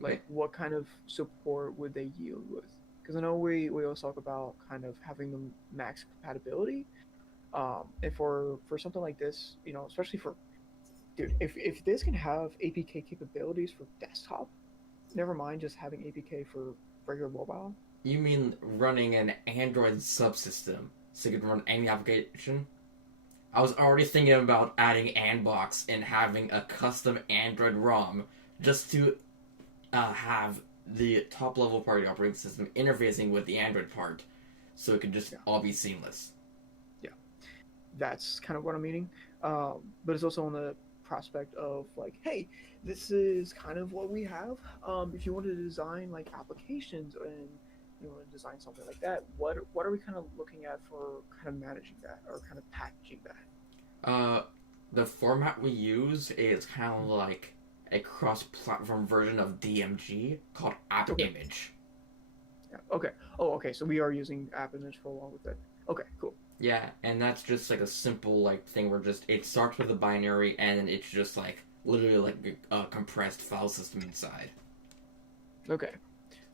Like, what kind of support would they yield with? Because I know we always talk about kind of having the max compatibility. And for something like this, especially for, dude, if this can have APK capabilities for desktop, never mind just having APK for regular mobile. You mean running an Android subsystem so you can run any application? I was already thinking about adding Andbox and having a custom Android ROM just to have the top-level part of the operating system interfacing with the Android part, so it could just all be seamless. Yeah, that's kind of what I'm meaning. But it's also on the prospect of like, hey, this is kind of what we have. If you wanted to design like applications and you want to design something like that, what are we kind of looking at for kind of managing that or kind of packaging that? The format we use is kind of like a cross-platform version of DMG called AppImage. Yeah. Okay. Oh, okay. So we are using AppImage for along with it. Okay, cool. Yeah, and that's just like a simple like thing where just it starts with a binary and it's just like literally like a compressed file system inside. Okay.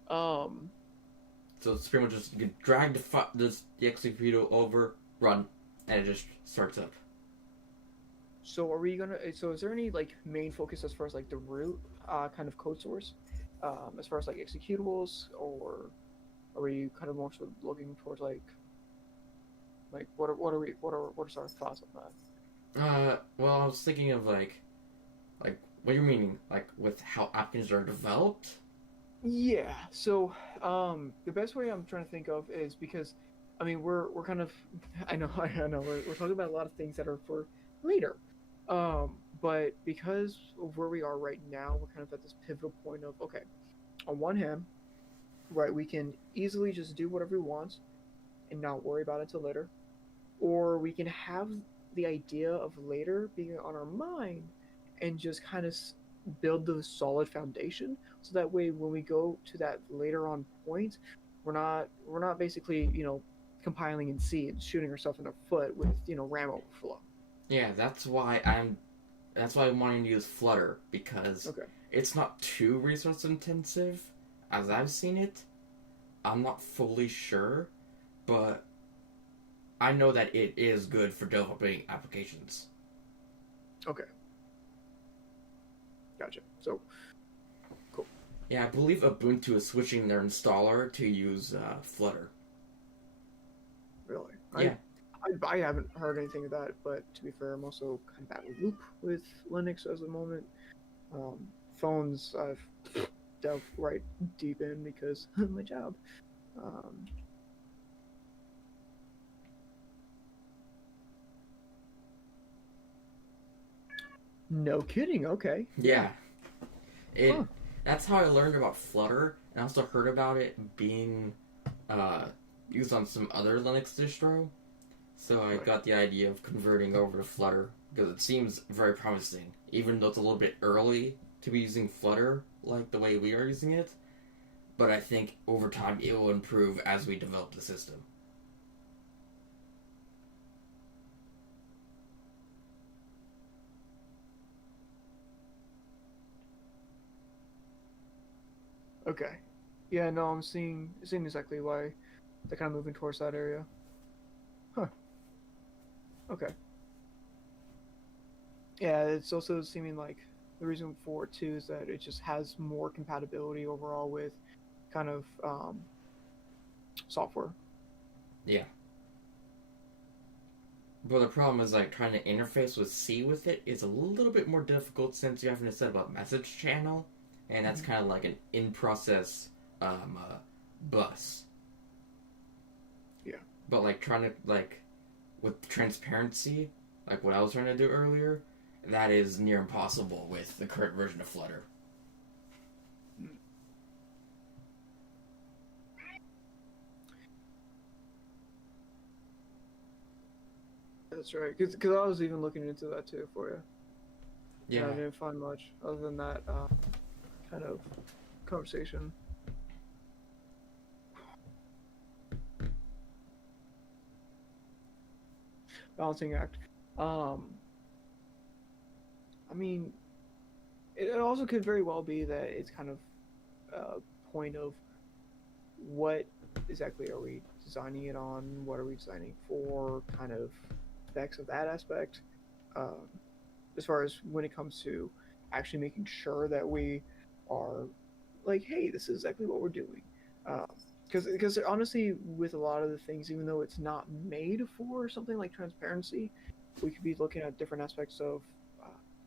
So it's pretty much just you can drag the executable over, run, and it just starts up. So are we gonna? So is there any like main focus as far as like the root kind of code source, as far as like executables, or are we kind of more so looking towards like what are our thoughts on that? Well, I was thinking of like what are you meaning? Like with how applications are developed? Yeah. So the best way I'm trying to think of is because, I mean, we're kind of, I know we're talking about a lot of things that are for later. But because of where we are right now, we're kind of at this pivotal point of okay, on one hand, right, we can easily just do whatever we want and not worry about it till later, or we can have the idea of later being on our mind and just kind of build the solid foundation so that way when we go to that later on point we're not basically compiling in C and shooting ourselves in the foot with RAM overflow. Yeah, that's why I'm wanting to use Flutter, because Okay. it's not too resource intensive as I've seen it. I'm not fully sure, but I know that it is good for developing applications. Okay. Gotcha. So cool. Yeah, I believe Ubuntu is switching their installer to use Flutter. Really? Yeah. I haven't heard anything of that, but to be fair, I'm also kind of out of loop with Linux at the moment. Phones I've delved right deep in because of my job. No kidding. Okay. Yeah. Huh. That's how I learned about Flutter, and I also heard about it being used on some other Linux distro. So I got the idea of converting over to Flutter because it seems very promising, even though it's a little bit early to be using Flutter like the way we are using it. But I think over time it will improve as we develop the system. Okay. Yeah, no, I'm seeing exactly why they're kind of moving towards that area. Huh. Okay. Yeah, it's also seeming like the reason for it too is that it just has more compatibility overall with kind of software. Yeah. But the problem is like trying to interface with C with it is a little bit more difficult since you have to set up a message channel, and that's kind of like an in-process bus. Yeah. But like trying to like with transparency, like what I was trying to do earlier, that is near impossible with the current version of Flutter. That's right. Because I was even looking into that too for you. Yeah. And I didn't find much other than that kind of conversation. Balancing act. I mean, it also could very well be that it's kind of a point of what exactly are we designing it on? What are we designing for? Kind of specs of that aspect. Um, as far as when it comes to actually making sure that we are like, hey, this is exactly what we're doing. Because honestly, with a lot of the things, even though it's not made for something like transparency, we could be looking at different aspects of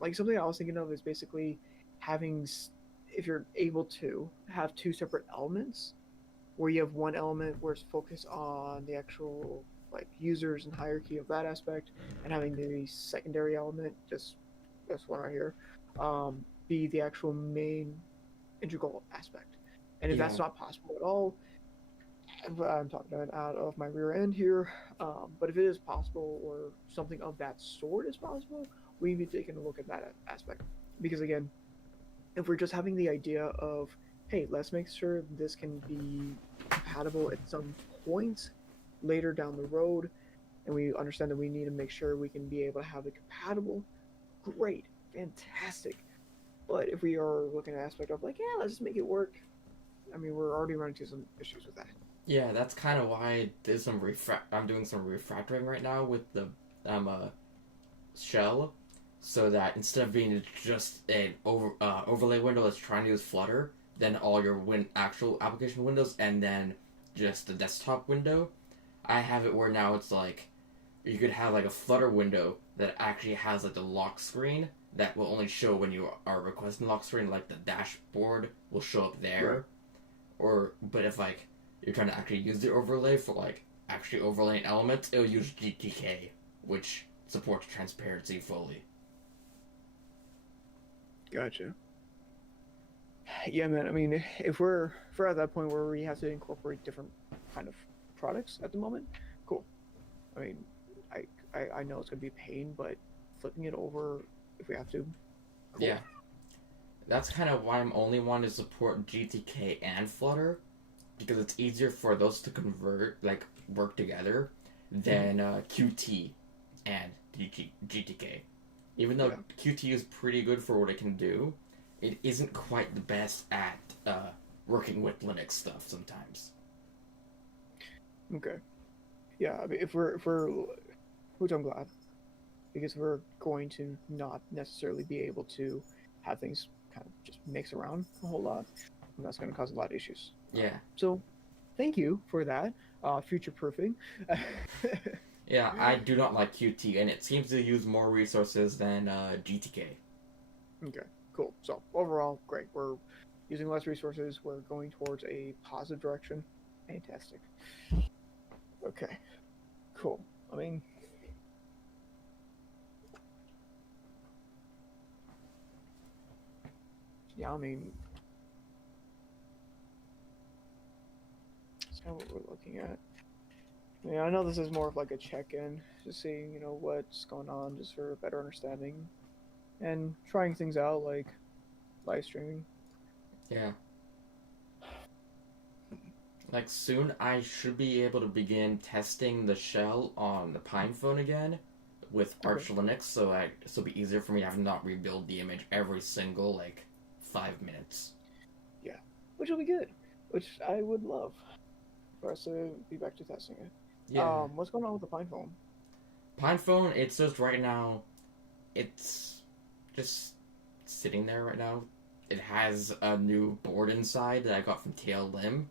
like something I was thinking of is basically having if you're able to have two separate elements where you have one element where it's focused on the actual like users and hierarchy of that aspect, and having the secondary element, just this one right here, be the actual main integral aspect. And if Yeah. that's not possible at all, I'm talking out of my rear end here, but if it is possible or something of that sort is possible, we need to take a look at that aspect. Because again, if we're just having the idea of, hey, let's make sure this can be compatible at some point later down the road, and we understand that we need to make sure we can be able to have it compatible, great, fantastic. But if we are looking at aspect of like, yeah, let's just make it work, I mean, we're already running into some issues with that. Yeah, that's kind of why I did some I'm doing some refactoring right now with the shell, so that instead of being just an overlay window that's trying to use Flutter, then all your actual application windows, and then just the desktop window, I have it where now it's like you could have like a Flutter window that actually has like the lock screen that will only show when you are requesting lock screen, like the dashboard will show up there. Right. Or but if like you're trying to actually use the overlay for like actually overlaying elements, it'll use GTK, which supports transparency fully. Gotcha. Yeah, man. I mean, if we're at that point where we have to incorporate different kind of products at the moment, cool. I mean, I know it's gonna be a pain, but flipping it over if we have to, cool. Yeah, that's kind of why I'm only wanting to support GTK and Flutter, because it's easier for those to convert, like work together, than Qt and GTK. Even though Qt is pretty good for what it can do, it isn't quite the best at working with Linux stuff sometimes. Okay. Yeah, I mean, which I'm glad, because we're going to not necessarily be able to have things kind of just mix around a whole lot, and that's going to cause a lot of issues. Yeah. So, thank you for that, future proofing. Yeah, I do not like Qt, and it seems to use more resources than GTK. Okay, cool. So overall, great. We're using less resources. We're going towards a positive direction. Fantastic. Okay, cool. I mean, yeah, I mean, that's kind of what we're looking at. Yeah, I know this is more of like a check-in, just seeing, what's going on, just for a better understanding, and trying things out like live streaming. Yeah. Like, soon I should be able to begin testing the shell on the PinePhone again with Arch Linux, so it'll be easier for me to have to not rebuild the image every single, 5 minutes. Yeah, which will be good, which I would love for us to be back to testing it. Yeah. What's going on with the PinePhone? PinePhone, it's just right now, it's just sitting there right now. It has a new board inside that I got from TLM,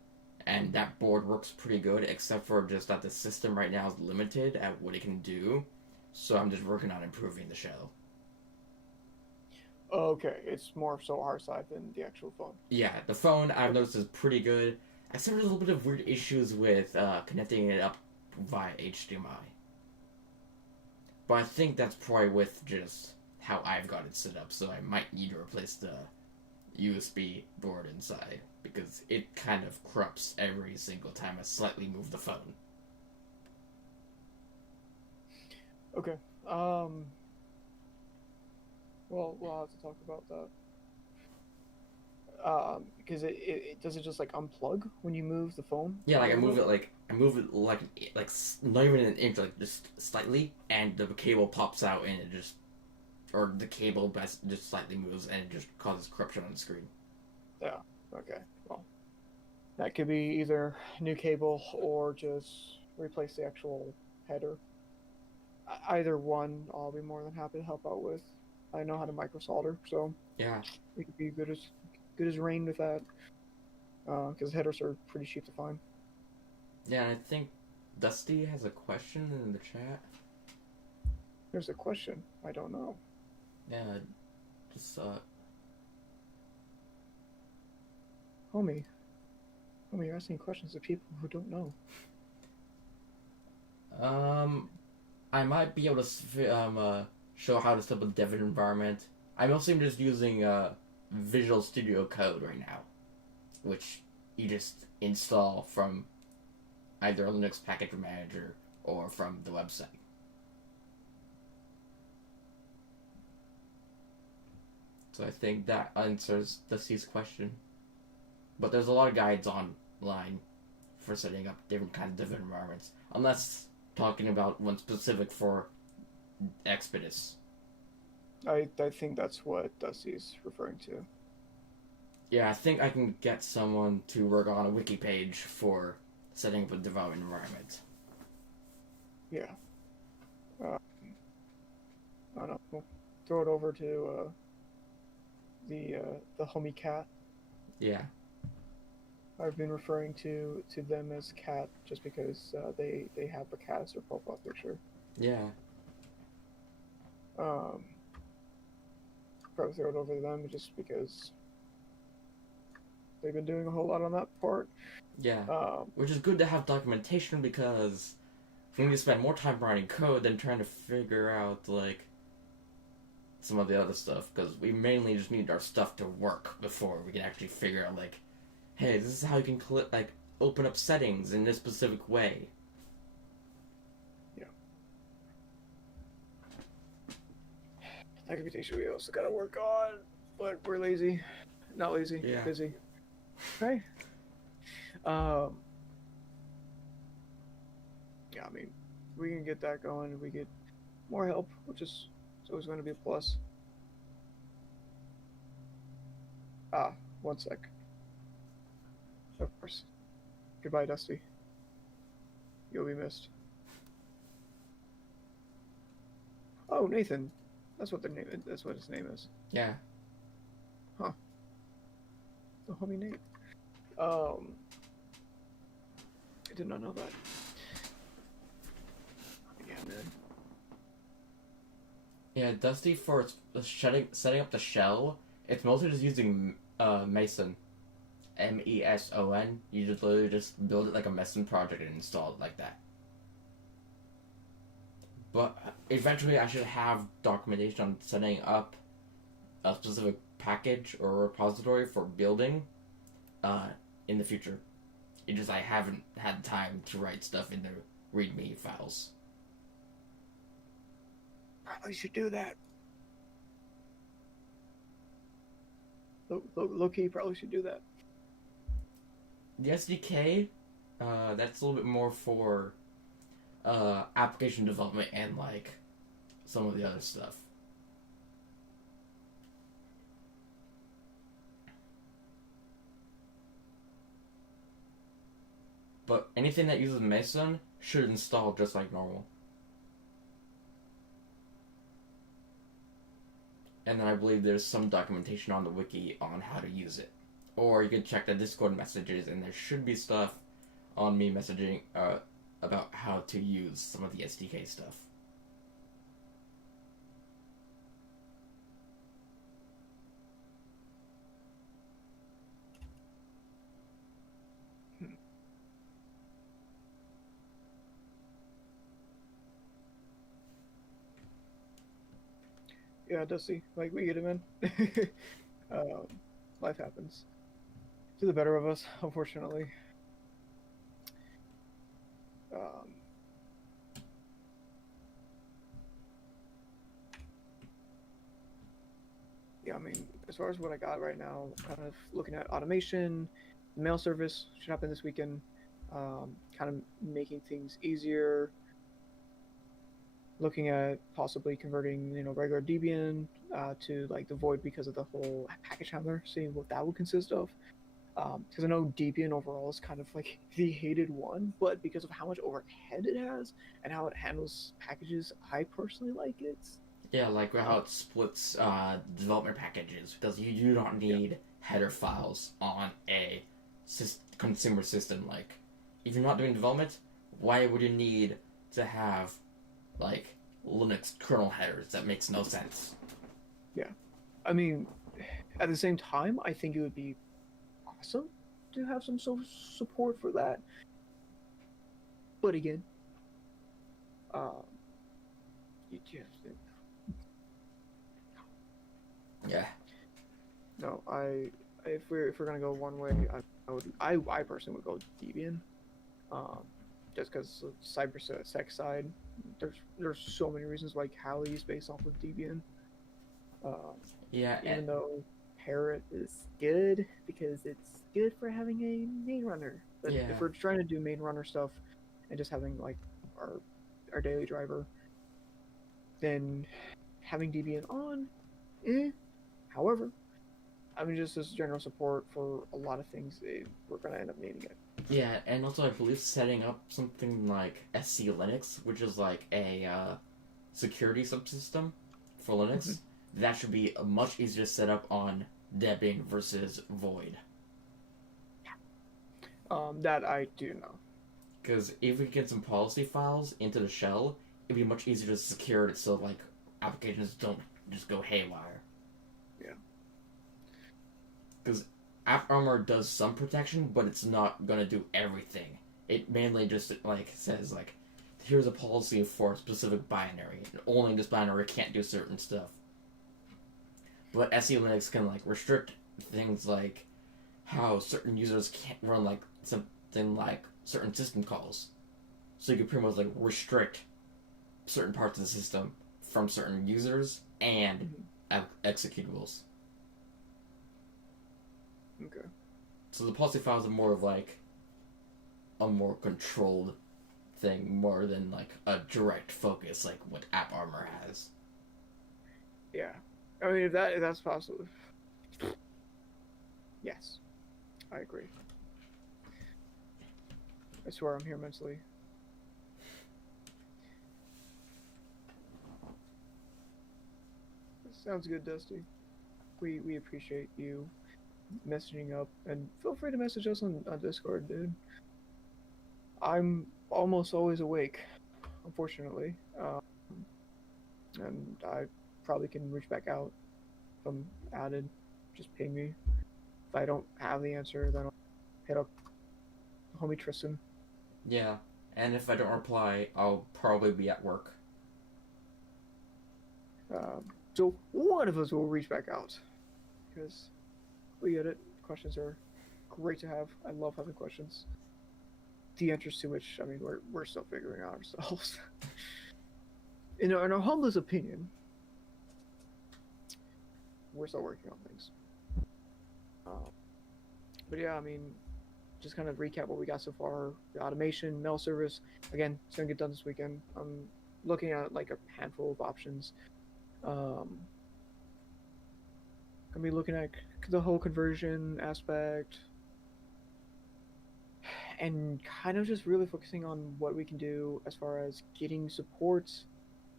and that board works pretty good, except for just that the system right now is limited at what it can do, so I'm just working on improving the shell. Okay, it's more so our side than the actual phone. Yeah, the phone I've noticed is pretty good, except for a little bit of weird issues with connecting it up via HDMI. But I think that's probably with just how I've got it set up, so I might need to replace the USB board inside, because it kind of corrupts every single time I slightly move the phone. Okay. Well, we'll have to talk about that. Because it does it just unplug when you move the phone? Yeah, I move it not even an inch, just slightly, and the cable pops out and it just, or the cable just slightly moves and it just causes corruption on the screen. Yeah. Okay. Well, that could be either new cable or just replace the actual header. Either one, I'll be more than happy to help out with. I know how to micro solder, so yeah, we could be good as rain with that. Because headers are pretty cheap to find. Yeah, and I think Dusty has a question in the chat. There's a question. I don't know. Yeah, just Homie, you're asking questions to people who don't know. I might be able to show how to set up a dev environment. I'm mostly just using Visual Studio Code right now, which you just install from either a Linux package manager or from the website. So I think that answers Dusty's question. But there's a lot of guides online for setting up different kinds of dev environments, unless talking about one specific for Expedis. I think that's what Dusty's referring to. Yeah, I think I can get someone to work on a wiki page for setting up a development environment. Yeah. I don't know. We'll throw it over to the homie Cat. Yeah. I've been referring to them as Cat just because they have a cat as their profile picture. Yeah. Probably throw it over to them just because they've been doing a whole lot on that part. Yeah. Which is good to have documentation, because we need to spend more time writing code than trying to figure out, like, some of the other stuff, because we mainly just need our stuff to work before we can actually figure out, like, hey, this is how you can, like, open up settings in this specific way. Yeah. Documentation we also gotta work on, but we're lazy. Not lazy, Yeah. busy. Okay. Yeah, I mean, we can get that going. We get more help, which is always going to be a plus. One sec. Of course. Goodbye, Dusty. You'll be missed. Oh, Nathan. That's what that's what his name is. Yeah. The homie Nate. I did not know that. Yeah, man. Yeah, Dusty, for setting up the shell, it's mostly just using Meson. MESON. You just literally just build it like a Meson project and install it like that. But eventually I should have documentation on setting up a specific package or repository for building in the future. It just I haven't had time to write stuff in the README files. Probably should do that. Low key, probably should do that. The SDK, that's a little bit more for application development and like some of the other stuff. But anything that uses Meson should install just like normal. And then I believe there's some documentation on the wiki on how to use it. Or you can check the Discord messages, and there should be stuff on me messaging about how to use some of the SDK stuff. Yeah, Dusty. Like, we get him in. Life happens. To the better of us, unfortunately. Yeah, I mean, as far as what I got right now, kind of looking at automation, mail service should happen this weekend. Kind of making things easier. Looking at possibly converting, regular Debian to like the Void because of the whole package handler, seeing what that would consist of. Because I know Debian overall is kind of like the hated one, but because of how much overhead it has and how it handles packages, I personally like it. Yeah, like how it splits development packages, because you don't need header files on a consumer system. Like, if you're not doing development, why would you need to have like Linux kernel headers? That makes no sense. Yeah, I mean, at the same time, I think it would be awesome to have some sort of support for that. But again, you just Yeah. no. If we're gonna go one way, I personally would go Debian, just because cybersec side. There's so many reasons why Kali is based off of Debian. Yeah. Even though Parrot is good because it's good for having a main runner. But if we're trying to do main runner stuff and just having like our daily driver, then having Debian on, However, I mean, just as general support for a lot of things, we're gonna end up needing it. Yeah, and also I believe setting up something like SC Linux, which is like a security subsystem for Linux, that should be much easier to set up on Debian versus Void. That I do know. Because if we get some policy files into the shell, it'd be much easier to secure it so like applications don't just go haywire. Yeah. Because AppArmor does some protection, but it's not gonna do everything. It mainly just like says like, here's a policy for a specific binary, and only this binary can't do certain stuff. But SE Linux can like restrict things like how certain users can't run like something like certain system calls. So you can pretty much like restrict certain parts of the system from certain users and executables. Okay. So the policy files are more of like a more controlled thing, more than like a direct focus like what AppArmor has. Yeah. I mean, if that's possible. Yes. I agree. I swear I'm here mentally. Sounds good, Dusty. We appreciate you messaging up, and feel free to message us on Discord, dude. I'm almost always awake, unfortunately, and I probably can reach back out if I'm added. Just ping me. If I don't have the answer, then I'll hit up homie Tristan. Yeah, and if I don't reply, I'll probably be at work. So one of us will reach back out, because we get it. Questions are great to have. I love having questions. The answers to which, I mean, we're still figuring out ourselves. In our humblest opinion, we're still working on things. But yeah, I mean, just kind of recap what we got so far. The automation, mail service, again, it's gonna get done this weekend. I'm looking at like a handful of options. Gonna be looking at the whole conversion aspect, and kind of just really focusing on what we can do as far as getting support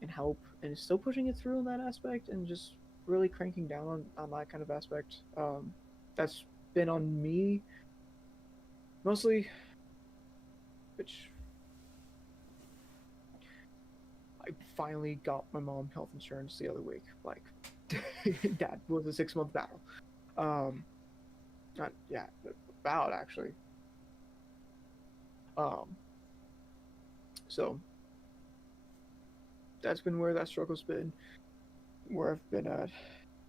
and help, and still pushing it through in that aspect, and just really cranking down on that kind of aspect. That's been on me mostly, which I finally got my mom health insurance the other week. Like, that was a 6-month battle. About actually. So that's been where that struggle's been, where I've been at.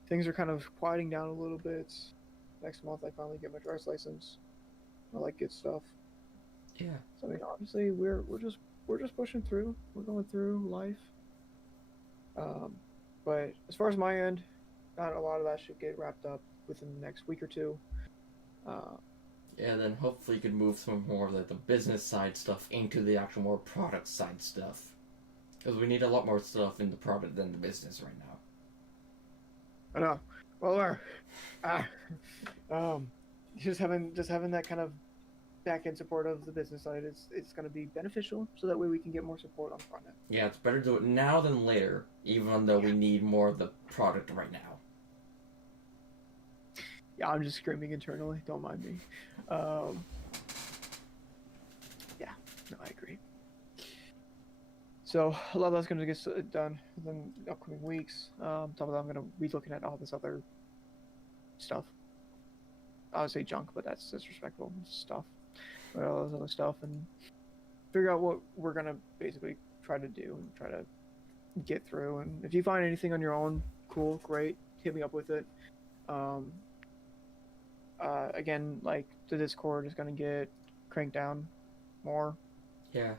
Things are kind of quieting down a little bit. Next month I finally get my driver's license. I like good stuff. Yeah. So I mean, obviously we're just pushing through. We're going through life. But as far as my end, not a lot of that should get wrapped up within the next week or two. Yeah, then hopefully you can move some more of the business side stuff into the actual more product side stuff. Because we need a lot more stuff in the product than the business right now. I know. Well, just having that kind of back end support of the business side it's going to be beneficial, so that way we can get more support on the front end. Yeah, it's better to do it now than later, even though we need more of the product right now. Yeah, I'm just screaming internally. Don't mind me. Yeah, no, I agree. So a lot of that's going to get done in the upcoming weeks. Top of that, I'm going to be looking at all this other stuff. I would say junk, but that's disrespectful stuff. But all this other stuff, and figure out what we're going to basically try to do and try to get through. And if you find anything on your own, cool, great, hit me up with it. Again, like, the Discord is going to get cranked down more. Yeah.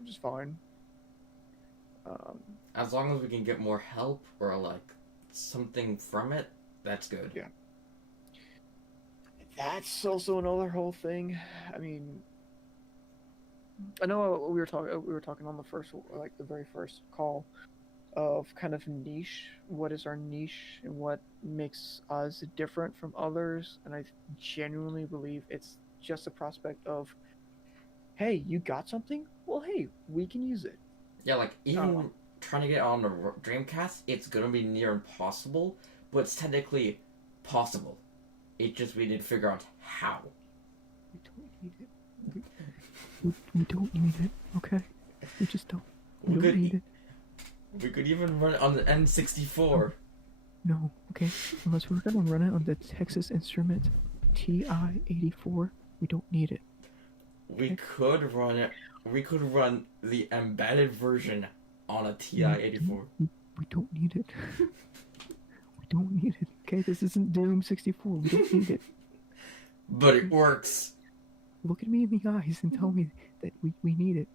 Which is fine. As long as we can get more help or, like, something from it, that's good. Yeah. That's also another whole thing. I mean, I know we were talking on the very first call of kind of niche. What is our niche and what makes us different from others? And I genuinely believe it's just a prospect of, hey, you got something? Well, hey, we can use it. Yeah, like, even trying to get on the Dreamcast, it's gonna be near impossible, but it's technically possible. It just, we need to figure out how. We don't need it. We don't need it, okay? We just don't. We don't need it. We could even run it on the N64. No, okay? Unless we're gonna run it on the Texas Instrument TI-84, we don't need it. We could run it we could run the embedded version on a TI-84. We don't need it. We don't need it. Okay, this isn't Doom 64. We don't need it. But it works. Look at me in the eyes and tell me that we need it.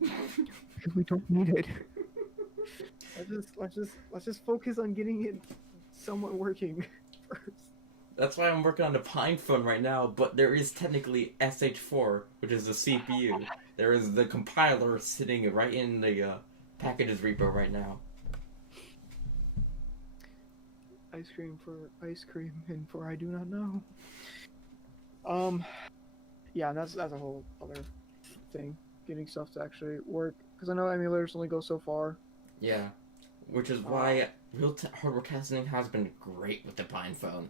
Because we don't need it. Let's just focus on getting it somewhat working first. That's why I'm working on the PinePhone right now, but there is technically SH4, which is the CPU. There is the compiler sitting right in the packages repo right now. Ice cream for ice cream and for I do not know. Yeah, that's a whole other thing. Getting stuff to actually work, because I know emulators only go so far. Yeah, which is why hardware testing has been great with the PinePhone.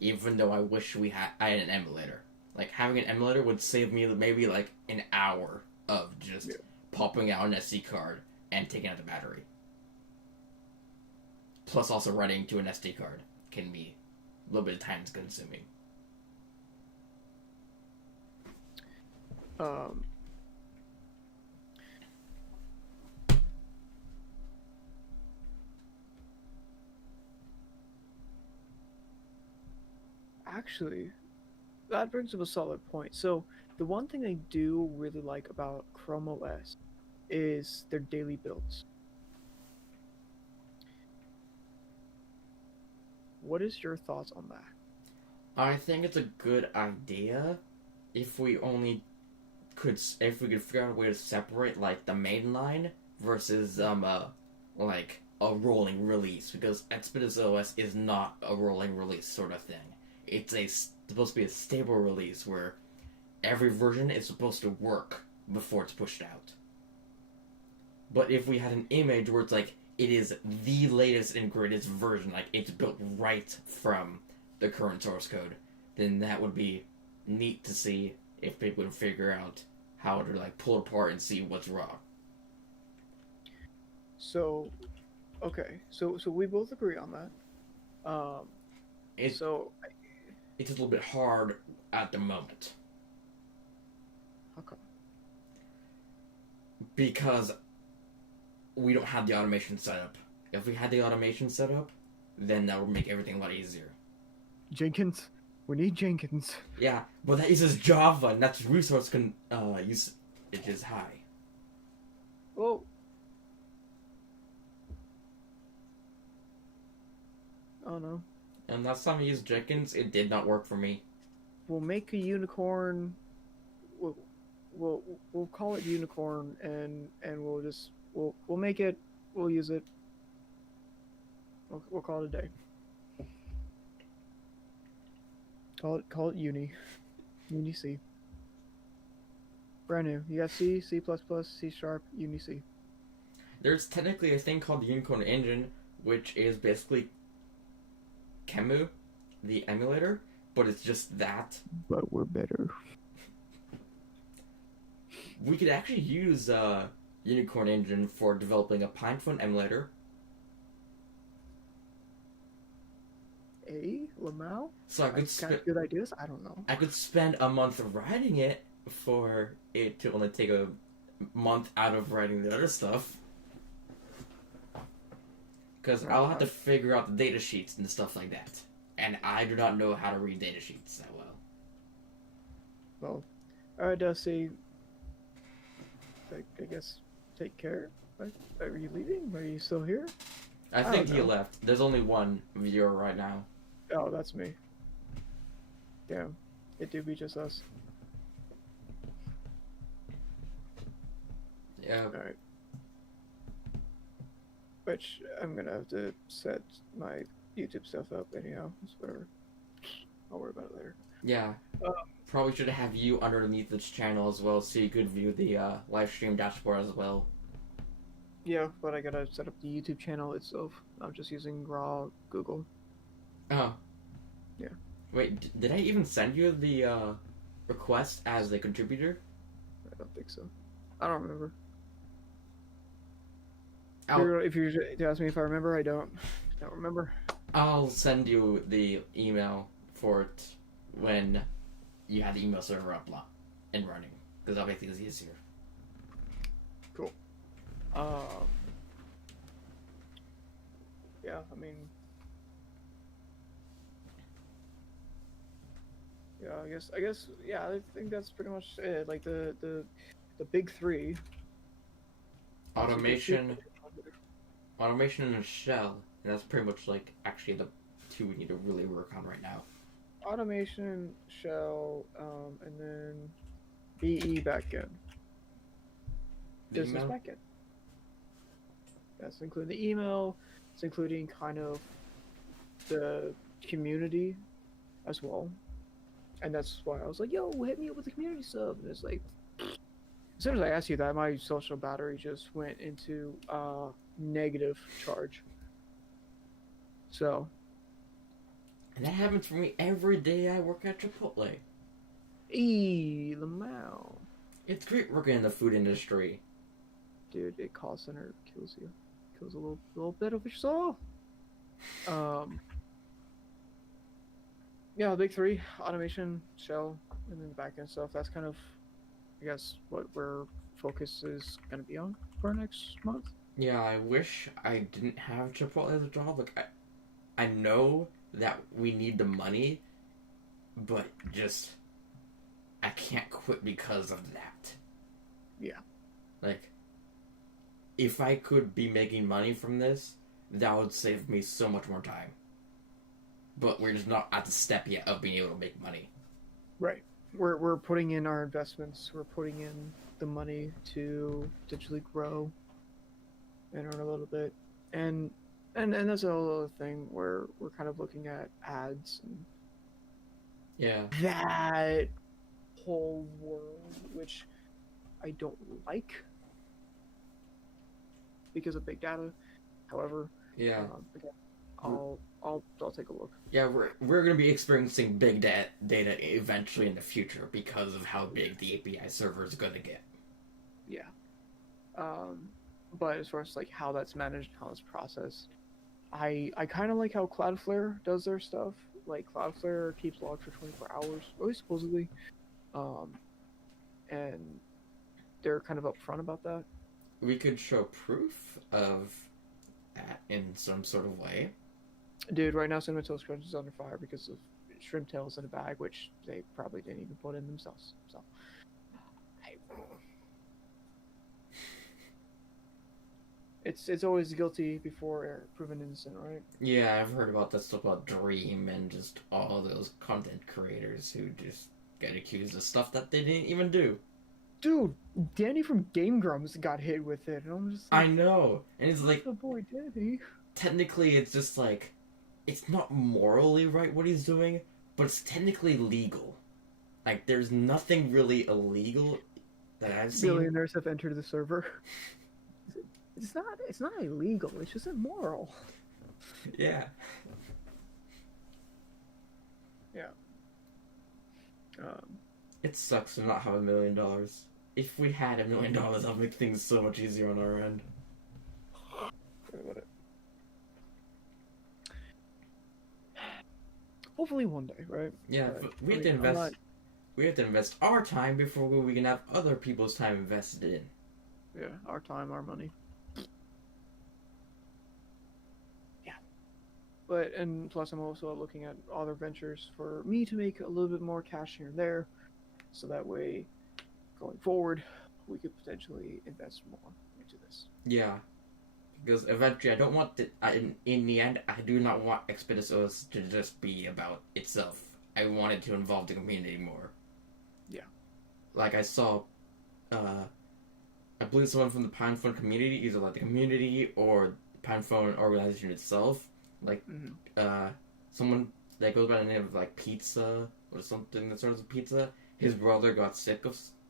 Even though I wish I had an emulator. Like, having an emulator would save me maybe like an hour of just popping out an SD card and taking out the battery. Plus, also writing to an SD card can be a little bit of time consuming. Actually, that brings up a solid point. So, the one thing I do really like about Chrome OS is their daily builds. What is your thoughts on that? I think it's a good idea if we could figure out a way to separate like the mainline versus like a rolling release, because Expedis OS is not a rolling release sort of thing. It's supposed to be a stable release where every version is supposed to work before it's pushed out. But if we had an image where it's like it is the latest and greatest version, like it's built right from the current source code, then that would be neat to see if people would figure out how to like pull it apart and see what's wrong. So, okay, so we both agree on that. It's a little bit hard at the moment. How come? Because we don't have the automation set up. If we had the automation set up, then that would make everything a lot easier. Jenkins, we need Jenkins. Yeah, but that uses Java, and that's resource usage is high. Well, oh no. And last time I used Jenkins, it did not work for me. We'll make a unicorn. We'll call it unicorn, and we'll make it. We'll use it. We'll call it a day. Call it Uni C. Brand new. You got C, C++, C#, Uni C. There's technically a thing called the Unicorn Engine, which is basically Kemu, the emulator, but it's just that. But we're better. We could actually use Unicorn Engine for developing a PinePhone emulator. Lamau? So I could kind of good ideas? I don't know. I could spend a month writing it for it to only take a month out of writing the other stuff. Because I'll have to figure out the data sheets and stuff like that. And I do not know how to read data sheets that well. Well, alright, Dusty. I guess take care. Are you leaving? Are you still here? I think he left. There's only one viewer right now. Oh, that's me. Damn. It do be just us. Yeah. Alright. Which I'm gonna have to set my YouTube stuff up anyhow. It's whatever. I'll worry about it later. Yeah. Probably should have you underneath this channel as well, so you could view the live stream dashboard as well. Yeah, but I gotta set up the YouTube channel itself. I'm just using raw Google. Oh. Yeah. Wait, did I even send you the request as a contributor? I don't think so. I don't remember. I'll- If you ask me if I remember, I don't remember. I'll send you the email for it when you have the email server up and running. because that'll make things easier. Um, yeah, I mean, yeah, I guess, yeah, I think that's pretty much it. Like the big three. Automation, automation and shell, and that's pretty much like actually the two we need to really work on right now. Automation, shell, and then BE backend, The business email? backend. That's including the email. It's including kind of the community as well. And that's why I was like, yo, hit me up with the community sub. And it's like, as soon as I asked you that, my social battery just went into negative charge. So, And that happens for me every day I work at Chipotle. Lamau. It's great working in the food industry. Dude, it call center kills you. Kills a little bit of your soul. Yeah, the big three: automation, shell, and then the backend stuff. That's kind of, I guess, what where focus is gonna be on for next month. Yeah, I wish I didn't have Chipotle as a job. Like, I know that we need the money, but just I can't quit because of that. Yeah. Like, if I could be making money from this, that would save me so much more time. But we're just not at the step yet of being able to make money. Right. We're putting in our investments. We're putting in the money to potentially grow and earn a little bit, and that's another thing where we're kind of looking at ads and Yeah. that whole world, which I don't like because of big data. However, Yeah. again, I'll take a look. Yeah, we're going to be experiencing big data eventually in the future because of how big the API server is going to get. Yeah. But as far as like how that's managed, how it's processed, I kind of like how Cloudflare does their stuff. Like Cloudflare keeps logs for 24 hours, at least supposedly, and they're kind of upfront about that. We could show proof of that in some sort of way. Dude, right now Cinnamon Toast Crunch is under fire because of shrimp tails in a bag, which they probably didn't even put in themselves. So, it's always guilty before proven innocent, right? Yeah, I've heard about that stuff about Dream and just all those content creators who just get accused of stuff that they didn't even do. Dude, Danny from Game Grumps got hit with it, and I'm just like, I know, and it's like, the boy Danny. technically it's just like, it's not morally right what he's doing, but it's technically legal. Like, there's nothing really illegal that I've seen. Billionaires have entered the server. It's not illegal. It's just immoral. Yeah. Yeah. It sucks to not have $1 million. If we had $1 million, that'd make things so much easier on our end. About it. Hopefully one day, right? Yeah, But, but we I have to mean, I'm invest. not- We have to invest our time before we can have other people's time invested in. Yeah, our time, our money. Yeah. But and plus, I'm also looking at other ventures for me to make a little bit more cash here and there, so that way, going forward, we could potentially invest more into this. Yeah, because eventually, I don't want the. In the end, I do not want Expeditos to just be about itself. I want it to involve the community more. Yeah. Like I saw, I believe someone from the PinePhone community, either like the community or the PinePhone organization itself, like someone that goes by the name of like Pizza or something that starts with Pizza. His brother got sick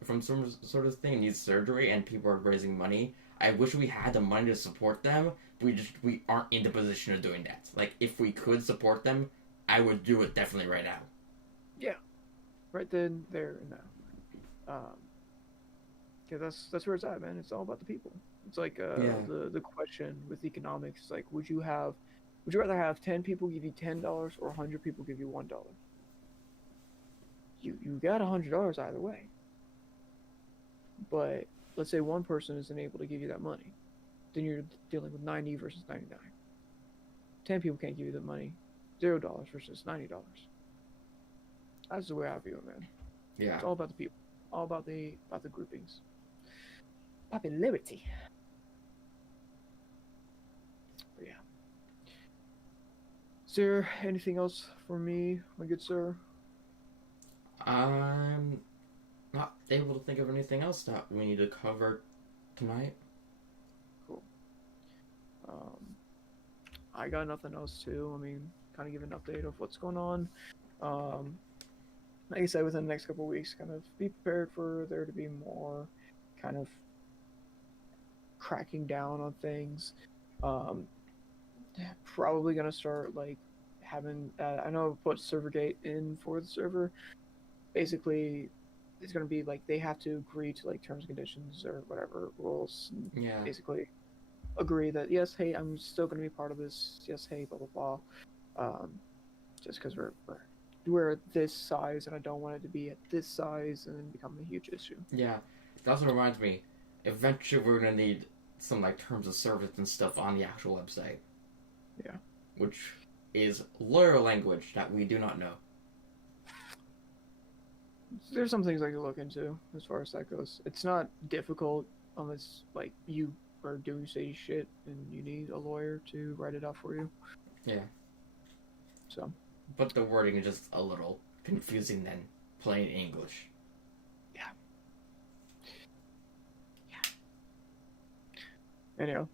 from some sort of thing, needs surgery, and people are raising money. I wish we had the money to support them. We aren't in the position of doing that. Like, if we could support them, I would do it definitely right now. Right then, there, and now. Yeah, that's where it's at, man. It's all about the people. It's like the question with economics. Like, would you rather have 10 people give you $10 or 100 people give you $1? You got $100 either way. But let's say one person isn't able to give you that money, then you're dealing with 90 versus 99. 10 people can't give you the money, $0 versus $90. That's the way I view it, man. Yeah. It's all about the people, all about the groupings, popularity. But yeah. Is there anything else for me, my good sir? I'm not able to think of anything else that we need to cover tonight. Cool. I got nothing else too. I mean, kind of give an update of what's going on. Like I said, within the next couple of weeks, kind of be prepared for there to be more kind of cracking down on things. Probably gonna start like having. I know I put Servergate in for the server. Basically, it's gonna be like they have to agree to like terms and conditions or whatever rules. And Yeah. basically, agree that yes, hey, I'm still gonna be part of this. Yes, hey, blah blah blah. Just because we're this size, and I don't want it to be at this size and then become a huge issue. Yeah. That also reminds me, eventually we're gonna need some like terms of service and stuff on the actual website. Yeah. Which is lawyer language that we do not know. There's some things I could look into as far as that goes. It's not difficult unless like you are doing shady shit and you need a lawyer to write it out for you. Yeah. So. But the wording is just a little confusing than plain English. Yeah. Anyhow,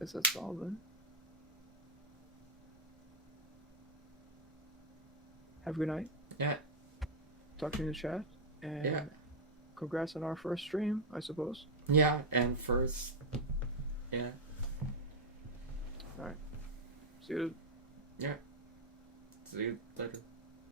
guess that's all then. Have a good night. Yeah. Talk to you in the chat. And Yeah. congrats on our first stream, I suppose. Yeah, and first... Yeah. Alright. See you. Yeah. See you later.